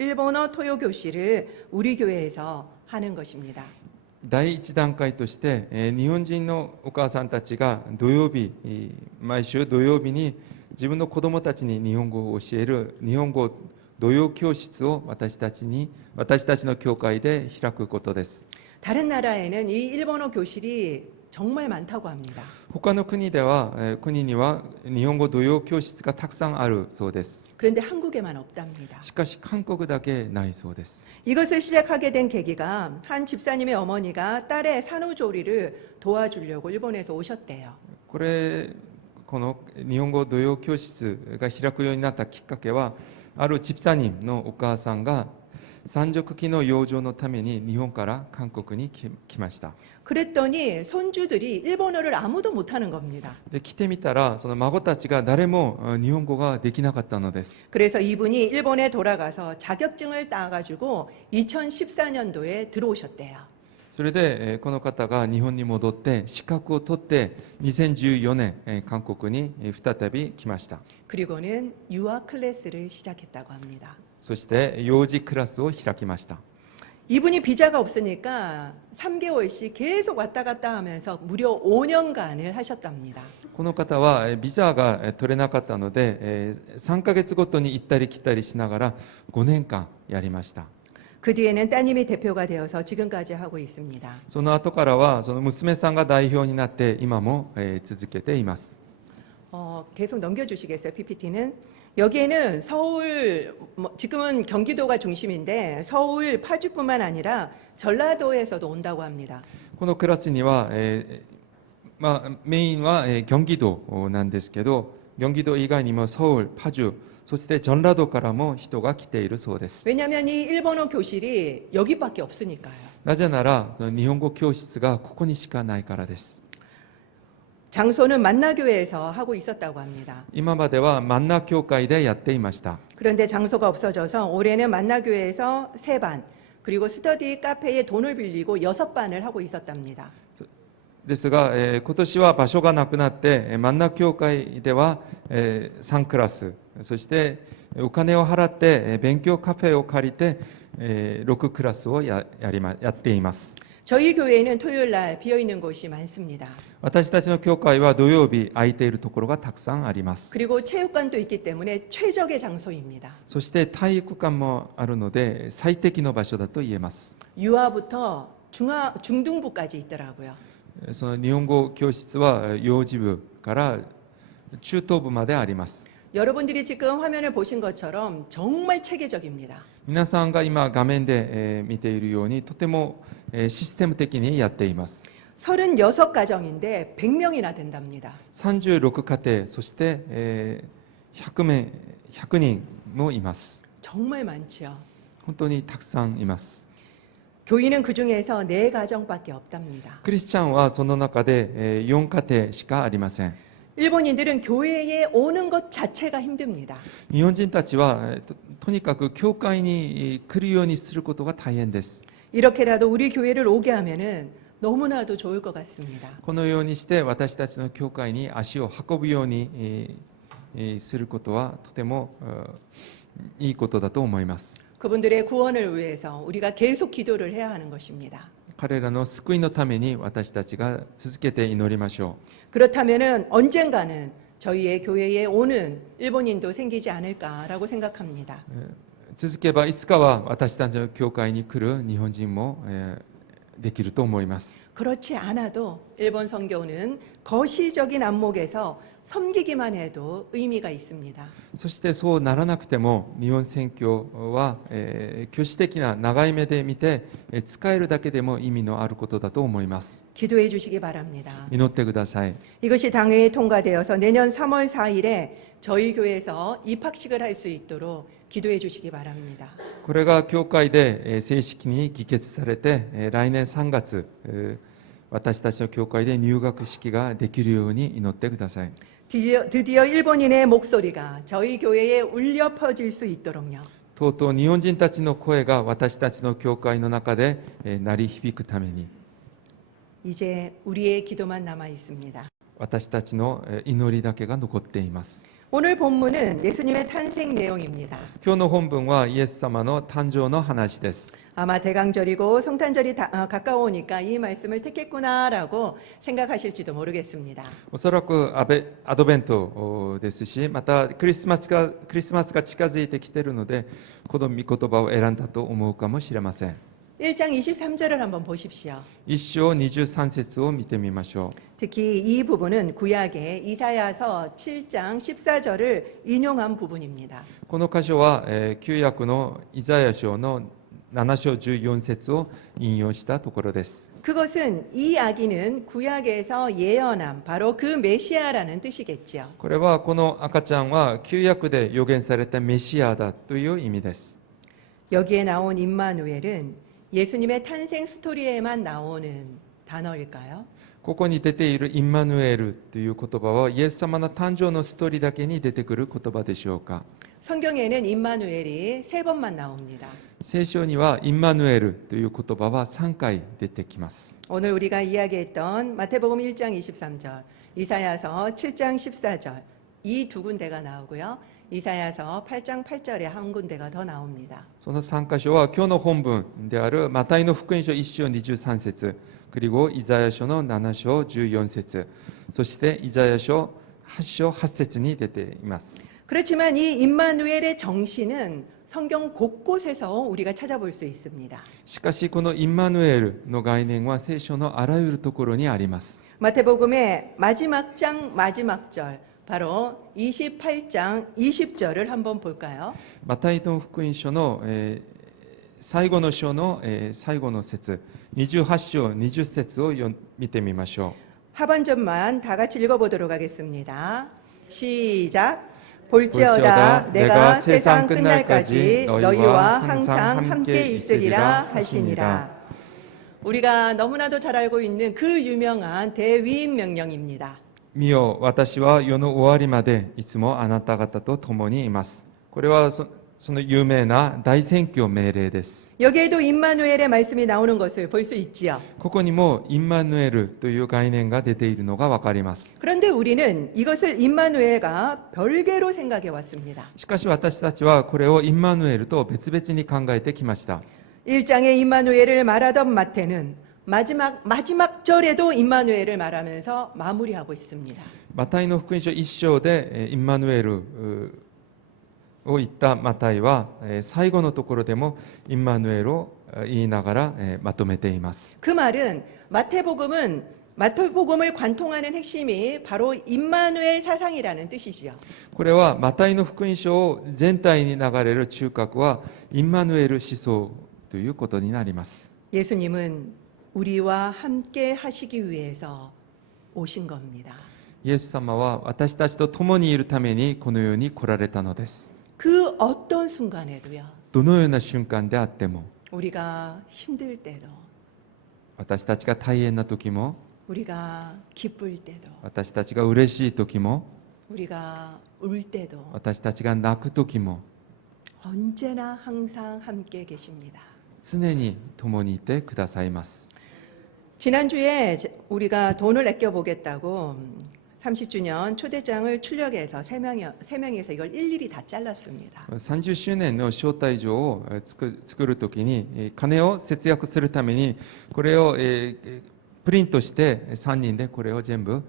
일본어 토요 교실을 우리 교회에서 하는 것입니다. 第一段階として、日本人のお母さんたちが土曜日、毎週土曜日に自分の子供たちに日本語を教える日本語土曜教室を私たちの教会で開くことです。 다른 나라에는 이 일본어 교실이 정말 많다고 합니다. 他の国では、国には日本語土曜教室がたくさんあるそうです。 그런데 한국에만 없답니다. しかし韓国だけないそうです。 이것을 시작하게 된 계기가 한 집사님의 어머니가 딸의 산후조리를 도와주려고 일본에서 오셨대요. この日本語土曜教室が開くようになったきっかけは、ある집사님のお母さんが産褥期の養生のために日本から韓国に来ました。 그랬더니 손주들이 일본어를 아무도 못하는 겁니다. で来てみたら、その孫たちが誰も日本語ができなかったのです。 그래서 이분이 일본에 돌아가서 자격증을 따가지고 2014년도에 들어오셨대요. それでこの方が日本に戻って資格を取って2014年韓国に再び来ました。 그리고는 유아 클래스를 시작했다고 합니다. そして幼児クラスを開きました。 이분이 비자가 없으니까 3개월씩 계속 왔다 갔다 하면서 무려 5년간을 하셨답니다. この方はビザが取れなかったので3ヶ月ごとに行ったり来たりしながら5年間やりました。 그 뒤에는 따님이 대표가 되어서 지금까지 하고 있습니다. その後からはその娘さんが代表になって今も続けています。 계속 넘겨주시겠어요, PPT는? 여기에는 서울, 지금은 경기도가 중심인데 서울, 파주뿐만 아니라 전라도에서도 온다고 합니다. このクラスには、メインは경기도なんですけど、경기도以外にも서울、パジュ、そして전라도からも人が来ているそうです。 왜냐하면 이 일본어 교실이 여기밖에 없으니까요. なぜなら日本語教室がここにしかないからです。 장소는 만나교회에서 하고 있었다고 합니다. 今までは만나教会でやっていました。 그런데 장소가 없어져서 올해는 만나교회에서 3반, 그리고 스터디 카페에 돈을 빌리고 6반을 하고 있었답니다. ですが、今年は場所がなくなって만나教会では、3クラス、そしてお金を払って勉強カフェを借りて、6クラスをやっています。 저희 교회에는 토요일 날 비어 있는 곳이 많습니다. 私たちの教会は土曜日空いているところがたくさんあります。 그리고 체육관도 있기 때문에 최적의 장소입니다. そして体育館もあるので最適の場所だと言えます。 유아부터 중등부까지 있더라고요. その日本語教室は幼児部から中等部まであります。 여러분들이 지금 화면을 보신 것처럼 정말 체계적입니다. 皆さんが今画面で見ているようにとてもシステム的にやっています。 36가정인데 100명이나 된답니다. 36家庭、そして100人もいます。 정말 많죠. 本当にたくさんいます。 교인은 그 중에서 4가정밖에 없답니다. クリスチャンはその中で4家庭しかありません。 일본인들은 교회에 오는 것 자체가 힘듭니다. 日本人たちはとにかく教会に来るようにすることが大変です。 이렇게라도 우리 교회를 오게 하면은 너무나도 좋을 것 같습니다. このようにして私たちの教会に足を運ぶようにすることはとてもいいことだと思います。 그분들의 구원을 위해서 우리가 계속 기도를 해야 하는 것입니다. 彼らの救いのために私たちが続けて祈りましょ 그렇다면은 언젠가는 저희의 교회에 오는 일본인도 생기지 않을까라고 생각합니다. う。続けばいつかは私たちの教会に来る日本人もできると思います。 그렇지 않아도 일본 선교는 거시적인 안목에서 섬기기만 해도 의미가 있습니다. そしてそうならなくても日本宣教は挙手的な長い目で見て使えるだけでも意味のあることだと思います。 기도해 주시기 바랍니다. 祈ってください。 이것이 당회에 통과되어서 내년 3월 4일에 저희 교회에서 입학식을 할 수 있도록 기도해 주시기 바랍니다. これが教会で正式に議決されて来年3月私たちの教会で入学式ができるように祈ってください。 드디어 일본인의 목소리가 저희 교회에 울려 퍼질 수 있도록요. とうとう日本人たちの声が私たちの教会の中で鳴り響くために 이제 우리의 기도만 남아 있습니다. 私たちの祈りだけが残っています。 오늘 본문은 예수님의 탄생 내용입니다. 今日の本文はイエス様の誕生の話です。 아마 대강절이고 성탄절이 가까우니까 이 말씀을 택했구나라고 생각하실지도 모르겠습니다. おそらくアドベントですし、またクリスマスが近づいてきているので、この御言葉を選んだと思うかもしれません。 1장 23절을 한번 보십시오. 一章23節を見てみましょう。 특히 이 부분은 구약의 이사야서 7장 14절을 인용한 부분입니다. この箇所は旧約のイザヤ書の7章14節を引用したところです。 그것은 이 아기는 구약에서 예언한 바로 그 메시아라는 뜻이겠지요. これはこの赤ちゃんは旧約で予言されたメシアだという意味です。 여기에 나온 임마누엘은 예수님의 탄생 스토리에만 나오는 단어일까요? ここに出ているインマヌエルという言葉はイエス様の誕生のストーリーだけに出てくる言葉でしょうか。 성경에는 임마누엘이 3번만 나옵니다. 聖書にはインマヌエルという言葉は3回出てきます。 오늘 우리가 이야기했던 마태복음 1장 23절, 이사야서 7장 14절 이 두 군데가 나오고요. 이사야서 8장 8절에 한 군데가 더 나옵니다. その3箇所は今日の本文であるマタイの福音書1章23節、그리고イザヤ書の7章14節、そしてイザヤ書8章8節に出ています。 그렇지만 이 임마누엘의 정신은 성경 곳곳에서 우리가 찾아볼 수 있습니다. しかしこのインマヌエルの概念は聖書のあらゆるところにあります。 마태복음의 마지막 장 마지막 절 바로 28장 20절을 한번 볼까요? マタイの福音書の最後の章の最後の節、28章20節を見てみましょう。 하반절만 다 같이 읽어보도록 하겠습니다. 시작. 볼지어다 내가 세상 끝날까지 너희와 항상 함께 있으리라 하시니라. 우리가 너무나도 잘 알고 있는 그 유명한 대위임 명령입니다. 見よ、私は世の終わりまでいつもあなた方と共にいます。これはその有名な大宣教命令です。 여기에도 임마누엘의 말씀이 나오는 것을 볼 수 있지요. ここにもインマヌエルという概念が出ているのがわかります。 그런데 우리는 이것을 임마누엘과 별개로 생각해 왔습니다. しかし私たちはこれをインマヌエルと別々に考えてきました。 1장에 임마누엘을 말하던 마태는 마지막 절에도 임마누엘을 말하면서 마무리하고 있습니다. マタイの福音書1章でインマヌエルを言ったマタイは最後のところでもインマヌエルを言いながらまとめています。 그 말은 마태복음을 관통하는 핵심이 바로 임마누엘 사상이라는 뜻이지요. これはマタイの福音書を全体に流れる中核はインマヌエル思想ということになります。 예수님은 우리와 함께 하시기 위해서 오신 겁니다. イエス様は私たちと共にいるためにこの世に来られたのです。 그 어떤 순간에도요. どのような瞬間であっても 우리가 힘들 때도, 私たちが大変な時も、 우리가 기쁠 때도, 私たちが嬉しい時も、 우리가 울 때도 私たちが泣く時も、 언제나 항상 함께 계십니다. 常に共にいてくださいます。 지난주에 우리가 돈을 아껴보겠다고 30주년 초대장을 출력해서 세 명에서 이걸 일일이 다 잘랐습니다. 30周年の招待状を作るときに金を節約するためにこれをプリントして3人でこれを全部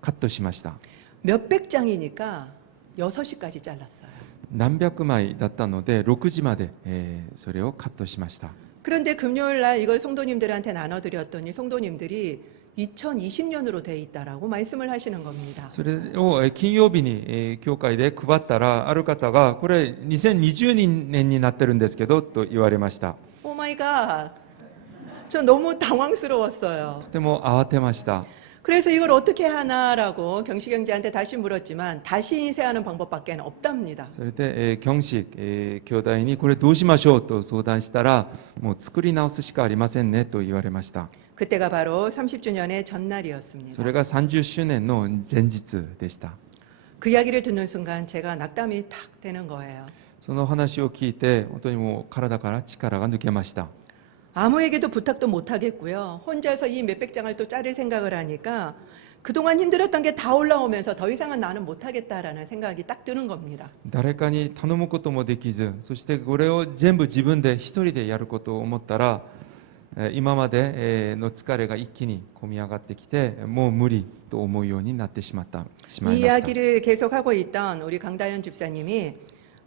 カットしました。 몇백 장이니까 6시까지 잘랐어요. 何百枚だったので6時までそれをカットしました。 그런데 금요일 날 이걸 성도님들한테 나눠드렸더니 성도님들이 2020년으로 돼 있다라고 말씀을 하시는 겁니다. それを金曜日に教会で配ったらある方がこれ2020年になってるんですけどと言われました。 오 마이 갓. 저 너무 당황스러웠어요. とても慌てました。 그래서 이걸 어떻게 하나라고 경식형제한테 다시 물었지만 다시 인쇄하는 방법밖에 없답니다. それで教師兄弟にこれどうしましょうと相談したらもう作り直すしかありませんねと言われました。 그때가 바로 30주년의 전날이었습니다. それが30周年の前日でした。 그 이야기를 듣는 순간 제가 낙담이 탁 되는 거예요. その話を聞いて本当にもう体から力が抜けました。 아무에게도 부탁도 못 하겠고요. 혼자서 이 몇백 장을 또 자를 생각을 하니까 그동안 힘들었던 게 다 올라오면서 더 이상은 나는 못 하겠다라는 생각이 딱 드는 겁니다. 誰かに頼むこともできず、そしてこれを全部自分で一人でやることを思ったら、今までの疲れが一気に込み上がってきて、もう無理と思うようになってしまい 이 ました。 이야기를 계속하고 있던 우리 강다현 집사님이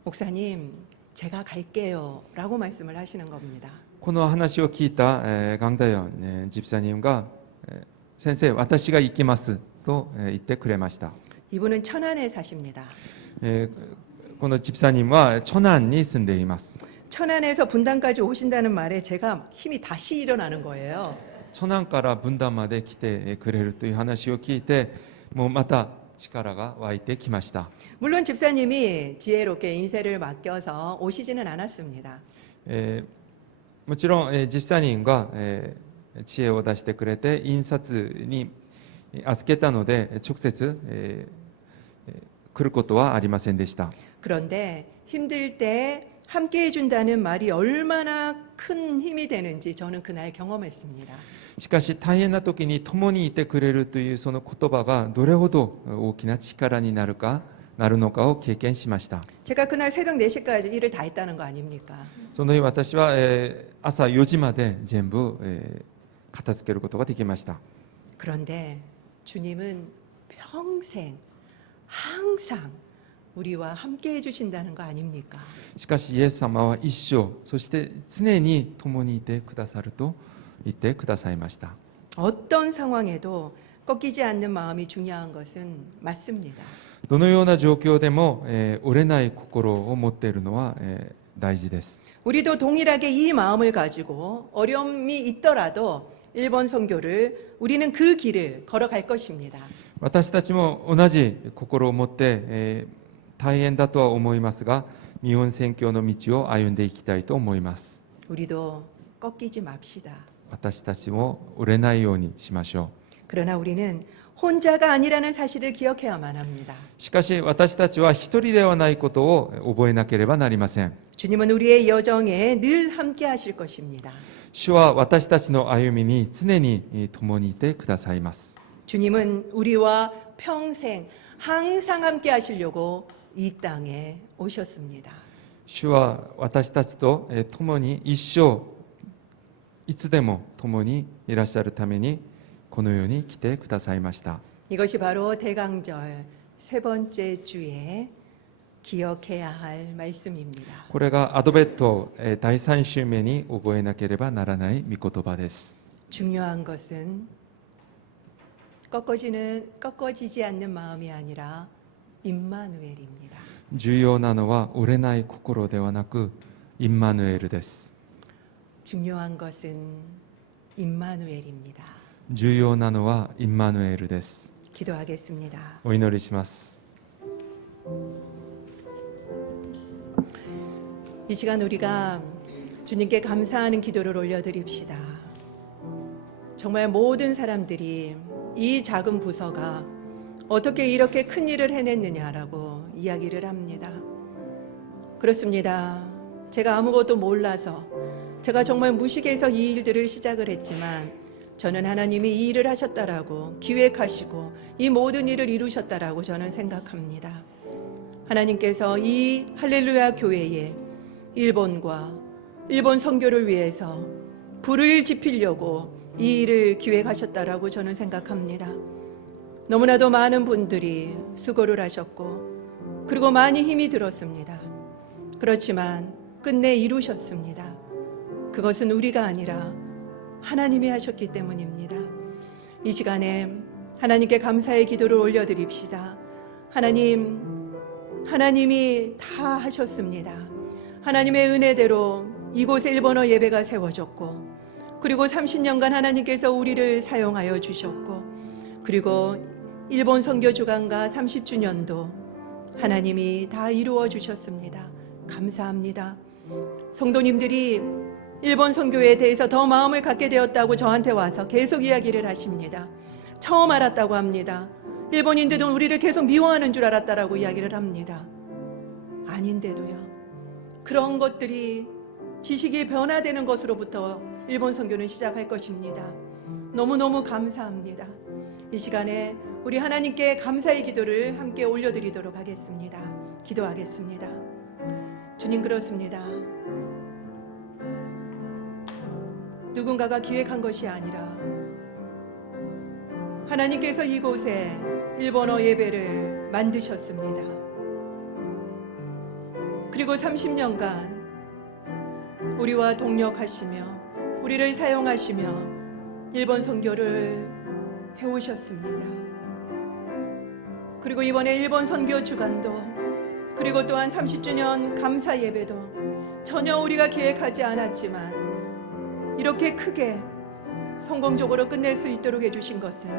목사님 제가 갈게요라고 말씀을 하시는 겁니다. この話を聞いたガンダヨンジプサニムが先生私が行きますと言ってくれました。 이분은 천안에 사십니다. このジプサニムはチョナンに住んでいます。 천안에서 분당까지 오신다는 말에 제가 힘이 다시 일어나는 거예요. チョナンから分断まで来てくれるという話を聞いてもうまた力が湧いてきました。 물론 집사님이 지혜롭게 인쇄를 맡겨서 오시지는 않았습니다. もちろんジプサニムが知恵を出してくれて印刷に預けたので直接来ることはありませんでした。 그런데 힘들 때 함께 해준다는 말이 얼마나 큰 힘이 되는지 저는 그날 경험했습니다. しかし大変な時に共にいてくれるというその言葉がどれほど大きな力になるのかを経験しました。 제가 그날 새벽 4시까지 일을 다 했다는 거 아닙니까? その日私は朝4時まで全部片付けることができました。 그런데 주님은 평생 항상 우리와 함께 해주신다는 거 아닙니까? しかしイエス様は一生そして常に共にいてくださると言ってくださいました。 어떤 상황에도 꺾이지 않는 마음이 중요한 것은 맞습니다. どのような状況でも折れない心を持っているのは大事です。 우리도 동일하게 이 마음을 가지고 어려움이 있더라도 일본 선교를 우리는 그 길을 걸어갈 것입니다. 私たちも同じ心を持って大変だとは思いますが日本宣教の道を歩んでいきたいと思います。 우리도 꺾이지 맙시다. 私たちも折れないようにしましょう。 그러나 우리는 혼자가 아니라는 사실을 기억해야만 합니다. しかし私たちは一人ではないことを覚えなければなりません。 주님은 우리의 여정에 늘 함께 하실 것입니다. 主は私たちの歩みに常に共にいてくださいます。 주님은 우리와 평생 항상 함께 하시려고 이 땅에 오셨습니다. 主は私たちと共に一生いつでも共にいらっしゃるためにこの世に来てくださいました。 이것이 바로 대강절 세 번째 주에 기억해야 할 말씀입니다. これがアドベント第3週目に覚えなければならない御言葉です。 중요한 것은 꺾어지지 않는 마음이 아니라 임마누엘입니다. 重要なのは折れない心ではなくインマヌエルです。 중요한 것은 임마누엘입니다. 重要なのはインマヌエルです。 기도하겠습니다. お祈りします。 이 시간 우리가 주님께 감사하는 기도를 올려드립시다. 정말 모든 사람들이 이 작은 부서가 어떻게 이렇게 큰 일을 해냈느냐라고 이야기를 합니다. 그렇습니다. 제가 아무것도 몰라서 제가 정말 무식해서 이 일들을 시작을 했지만 저는 하나님이 이 일을 하셨다라고 기획하시고 이 모든 일을 이루셨다라고 저는 생각합니다. 하나님께서 이 할렐루야 교회에 일본과 일본 선교를 위해서 불을 지피려고 이 일을 기획하셨다라고 저는 생각합니다. 너무나도 많은 분들이 수고를 하셨고 그리고 많이 힘이 들었습니다. 그렇지만 끝내 이루셨습니다. 그것은 우리가 아니라 하나님이 하셨기 때문입니다. 이 시간에 하나님께 감사의 기도를 올려드립시다. 하나님이 다 하셨습니다. 하나님의 은혜대로 이곳에 일본어 예배가 세워졌고 그리고 30년간 하나님께서 우리를 사용하여 주셨고 그리고 일본 선교주간과 30주년도 하나님이 다 이루어 주셨습니다. 감사합니다. 성도님들이 일본 선교에 대해서 더 마음을 갖게 되었다고 저한테 와서 계속 이야기를 하십니다. 처음 알았다고 합니다. 일본인들은 우리를 계속 미워하는 줄 알았다라고 이야기를 합니다. 아닌데도요. 그런 것들이 지식이 변화되는 것으로부터 일본 선교는 시작할 것입니다. 너무너무 감사합니다. 이 시간에 우리 하나님께 감사의 기도를 함께 올려드리도록 하겠습니다. 기도하겠습니다. 주님, 그렇습니다. 누군가가 기획한 것이 아니라 하나님께서 이곳에 일본어 예배를 만드셨습니다. 그리고 30년간 우리와 동역하시며 우리를 사용하시며 일본 선교를 해오셨습니다. 그리고 이번에 일본 선교 주간도 그리고 또한 30주년 감사 예배도 전혀 우리가 계획하지 않았지만 이렇게 크게 성공적으로 끝낼 수 있도록 해주신 것은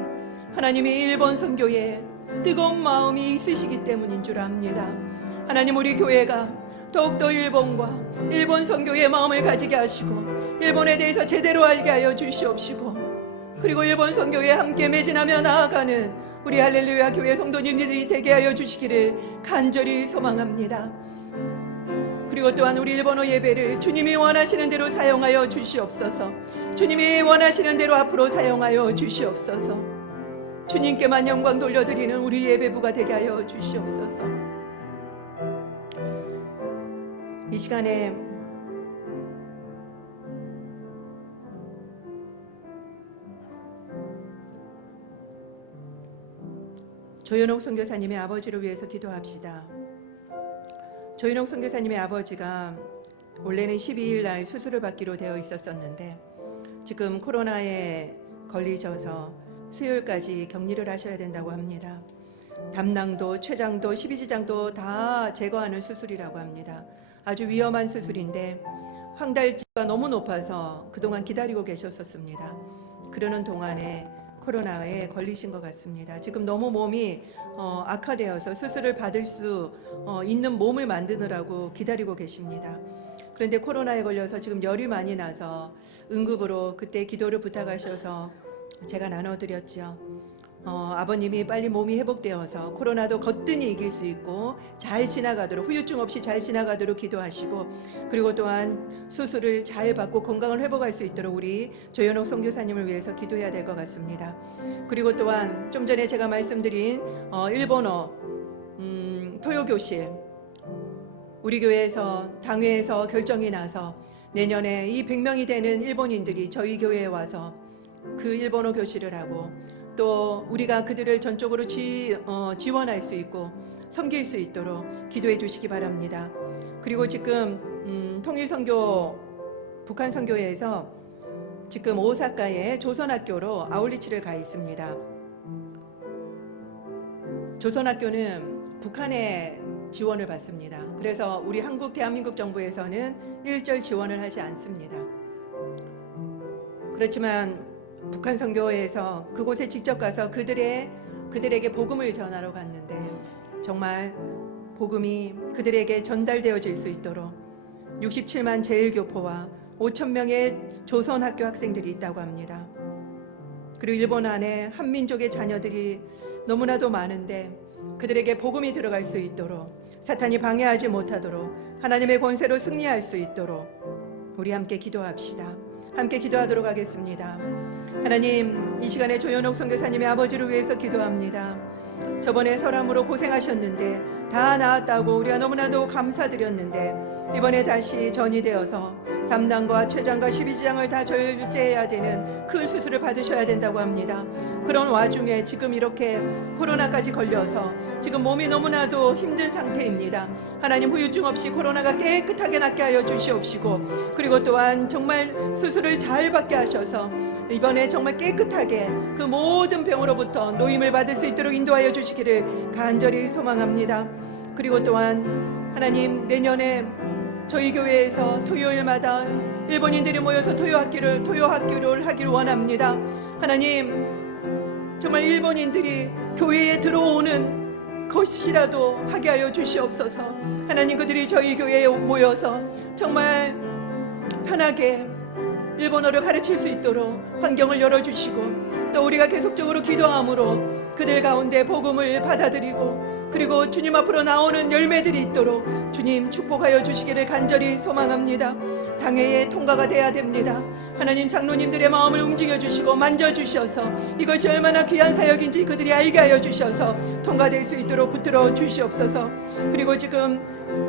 하나님의 일본 선교에 뜨거운 마음이 있으시기 때문인 줄 압니다. 하나님, 우리 교회가 더욱더 일본과 일본 선교의 마음을 가지게 하시고 일본에 대해서 제대로 알게 하여 주시옵시고 그리고 일본 선교에 함께 매진하며 나아가는 우리 할렐루야 교회 성도님들이 되게 하여 주시기를 간절히 소망합니다. 그리고 또한 우리 일본어 예배를 주님이 원하시는 대로 사용하여 주시옵소서. 주님이 원하시는 대로 앞으로 사용하여 주시옵소서. 주님께만 영광 돌려드리는 우리 예배부가 되게 하여 주시옵소서. 이 시간에 조현옥 선교사님의 아버지를 위해서 기도합시다. 조현옥 선교사님의 아버지가 원래는 12일 날 수술을 받기로 되어 있었었는데 지금 코로나에 걸리셔서 수요일까지 격리를 하셔야 된다고 합니다. 담낭도, 췌장도, 12지장도 다 제거하는 수술이라고 합니다. 아주 위험한 수술인데 황달지가 너무 높아서 그동안 기다리고 계셨었습니다. 그러는 동안에 코로나에 걸리신 것 같습니다. 지금 너무 몸이 악화되어서 수술을 받을 수 있는 몸을 만드느라고 기다리고 계십니다. 그런데 코로나에 걸려서 지금 열이 많이 나서 응급으로 그때 기도를 부탁하셔서 제가 나눠드렸죠. 아버님이 빨리 몸이 회복되어서 코로나도 거뜬히 이길 수 있고 잘 지나가도록, 후유증 없이 잘 지나가도록 기도하시고 그리고 또한 수술을 잘 받고 건강을 회복할 수 있도록 우리 조현옥 선교사님을 위해서 기도해야 될 것 같습니다. 그리고 또한 좀 전에 제가 말씀드린 일본어 토요교실 우리 교회에서 당회에서 결정이 나서 내년에 이 100명이 되는 일본인들이 저희 교회에 와서 그 일본어 교실을 하고 또 우리가 그들을 전적으로 지원할 수 있고 섬길 수 있도록 기도해 주시기 바랍니다. 그리고 지금 통일선교 북한선교회에서 지금 오사카에 조선학교로 아울리치를 가 있습니다. 조선학교는 북한에 지원을 받습니다. 그래서 우리 한국 대한민국 정부에서는 일절 지원을 하지 않습니다. 그렇지만 북한 선교회에서 그곳에 직접 가서 그들에게 복음을 전하러 갔는데 정말 복음이 그들에게 전달되어질 수 있도록 67만 제일교포와 5천 명의 조선학교 학생들이 있다고 합니다. 그리고 일본 안에 한민족의 자녀들이 너무나도 많은데 그들에게 복음이 들어갈 수 있도록, 사탄이 방해하지 못하도록, 하나님의 권세로 승리할 수 있도록 우리 함께 기도합시다. 함께 기도하도록 하겠습니다. 하나님, 이 시간에 조현옥 선교사님의 아버지를 위해서 기도합니다. 저번에 설암으로 고생하셨는데 다 나았다고 우리가 너무나도 감사드렸는데 이번에 다시 전이 되어서 담낭과 췌장과 12지장을 다 절제해야 되는 큰 수술을 받으셔야 된다고 합니다. 그런 와중에 지금 이렇게 코로나까지 걸려서 지금 몸이 너무나도 힘든 상태입니다. 하나님, 후유증 없이 코로나가 깨끗하게 낫게 하여 주시옵시고, 그리고 또한 정말 수술을 잘 받게 하셔서 이번에 정말 깨끗하게 그 모든 병으로부터 노임을 받을 수 있도록 인도하여 주시기를 간절히 소망합니다. 그리고 또한 하나님, 내년에 저희 교회에서 토요일마다 일본인들이 모여서 토요학교를 하기를 원합니다. 하나님, 정말 일본인들이 교회에 들어오는 것이라도 하게 하여 주시옵소서. 하나님, 그들이 저희 교회에 모여서 정말 편하게 일본어를 가르칠 수 있도록 환경을 열어주시고, 또 우리가 계속적으로 기도함으로 그들 가운데 복음을 받아들이고, 그리고 주님 앞으로 나오는 열매들이 있도록 주님 축복하여 주시기를 간절히 소망합니다. 당회의 통과가 돼야 됩니다. 하나님, 장로님들의 마음을 움직여 주시고 만져주셔서 이것이 얼마나 귀한 사역인지 그들이 알게 하여 주셔서 통과될 수 있도록 붙들어 주시옵소서. 그리고 지금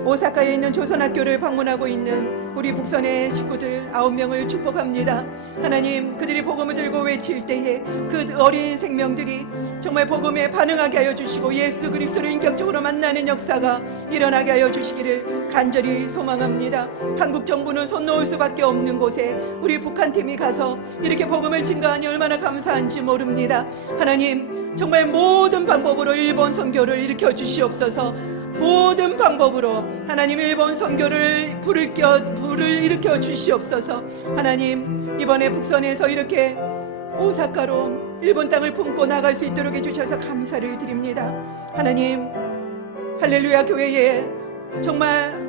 오사카에 있는 조선학교를 방문하고 있는 우리 북선의 식구들 9명을 축복합니다. 하나님, 그들이 복음을 들고 외칠 때에 그 어린 생명들이 정말 복음에 반응하게 하여 주시고 예수 그리스도를 인격적으로 만나는 역사가 일어나게 하여 주시기를 간절히 소망합니다. 한국 정부는 손 놓을 수밖에 없는 곳에 우리 북한팀이 가서 이렇게 복음을 증거하니 얼마나 감사한지 모릅니다. 하나님, 정말 모든 방법으로 일본 선교를 일으켜 주시옵소서. 모든 방법으로 하나님, 일본 선교를 불을 일으켜 주시옵소서. 하나님, 이번에 북선에서 이렇게 오사카로 일본 땅을 품고 나갈 수 있도록 해주셔서 감사를 드립니다. 하나님, 할렐루야 교회에 정말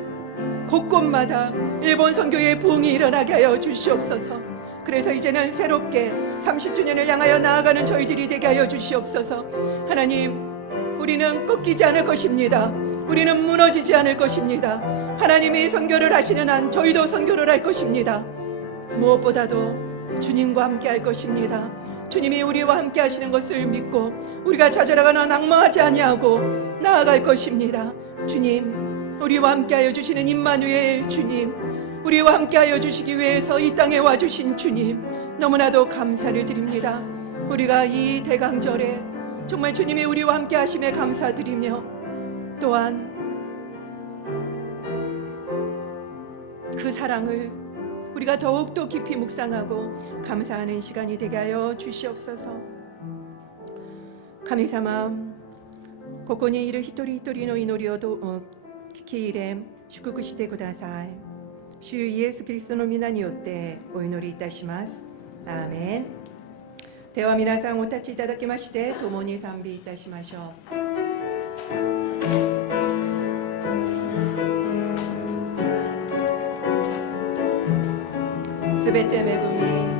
곳곳마다 일본 선교의 부흥이 일어나게 하여 주시옵소서. 그래서 이제는 새롭게 30주년을 향하여 나아가는 저희들이 되게 하여 주시옵소서. 하나님, 우리는 꺾이지 않을 것입니다. 우리는 무너지지 않을 것입니다. 하나님이 선교를 하시는 한 저희도 선교를 할 것입니다. 무엇보다도 주님과 함께 할 것입니다. 주님이 우리와 함께 하시는 것을 믿고 우리가 좌절하거나 낙망하지 아니하고 나아갈 것입니다. 주님, 우리와 함께 하여 주시는 임마누엘 주님, 우리와 함께 하여 주시기 위해서 이 땅에 와주신 주님, 너무나도 감사를 드립니다. 우리가 이 대강절에 정말 주님이 우리와 함께 하심에 감사드리며, 또한 그 사랑을 우리가 더욱더 깊이 묵상하고 감사하는 시간이 되게 하여 주시옵소서.神様、ここにいる一人一人の祈りを聞き入れ祝福してください。主イエスキリストの皆によってお祈りいたします。アーメン。では皆さんお立ちいただきまして共に賛美いたしましょう。すべて恵み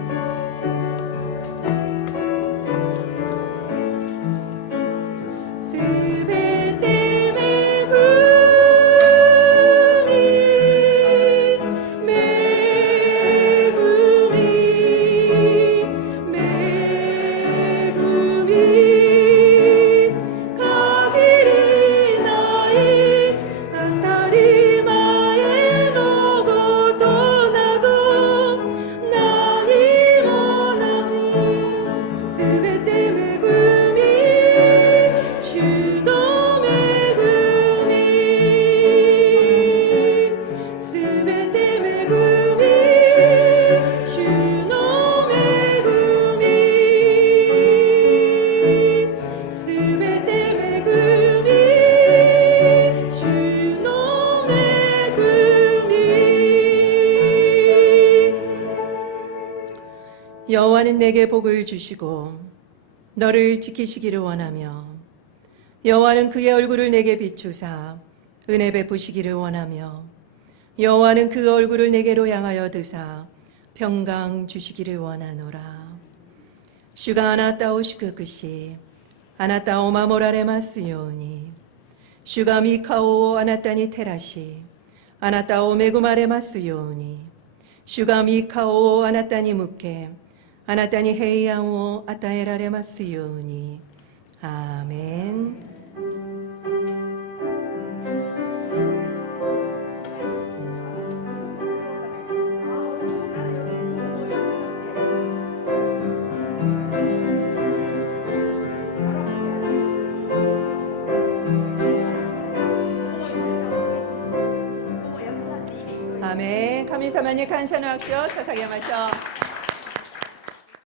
여호와는 내게 복을 주시고 너를 지키시기를 원하며, 여호와는 그의 얼굴을 내게 비추사 은혜 베푸시기를 원하며, 여호와는 그 얼굴을 내게로 향하여 드사 평강 주시기를 원하노라. 주가 아나타오 슈크크시 아나타오 마모라레 마스요니 주가 미카오 아나타니 테라시 아나타오 메구마레 마스요니 주가 미카오 아나타니 무케 아나타니 헤이야오 아타에라레 마스요니. 아멘. 아멘. 가민사만의 간사노 악쇼 사사게 마셔.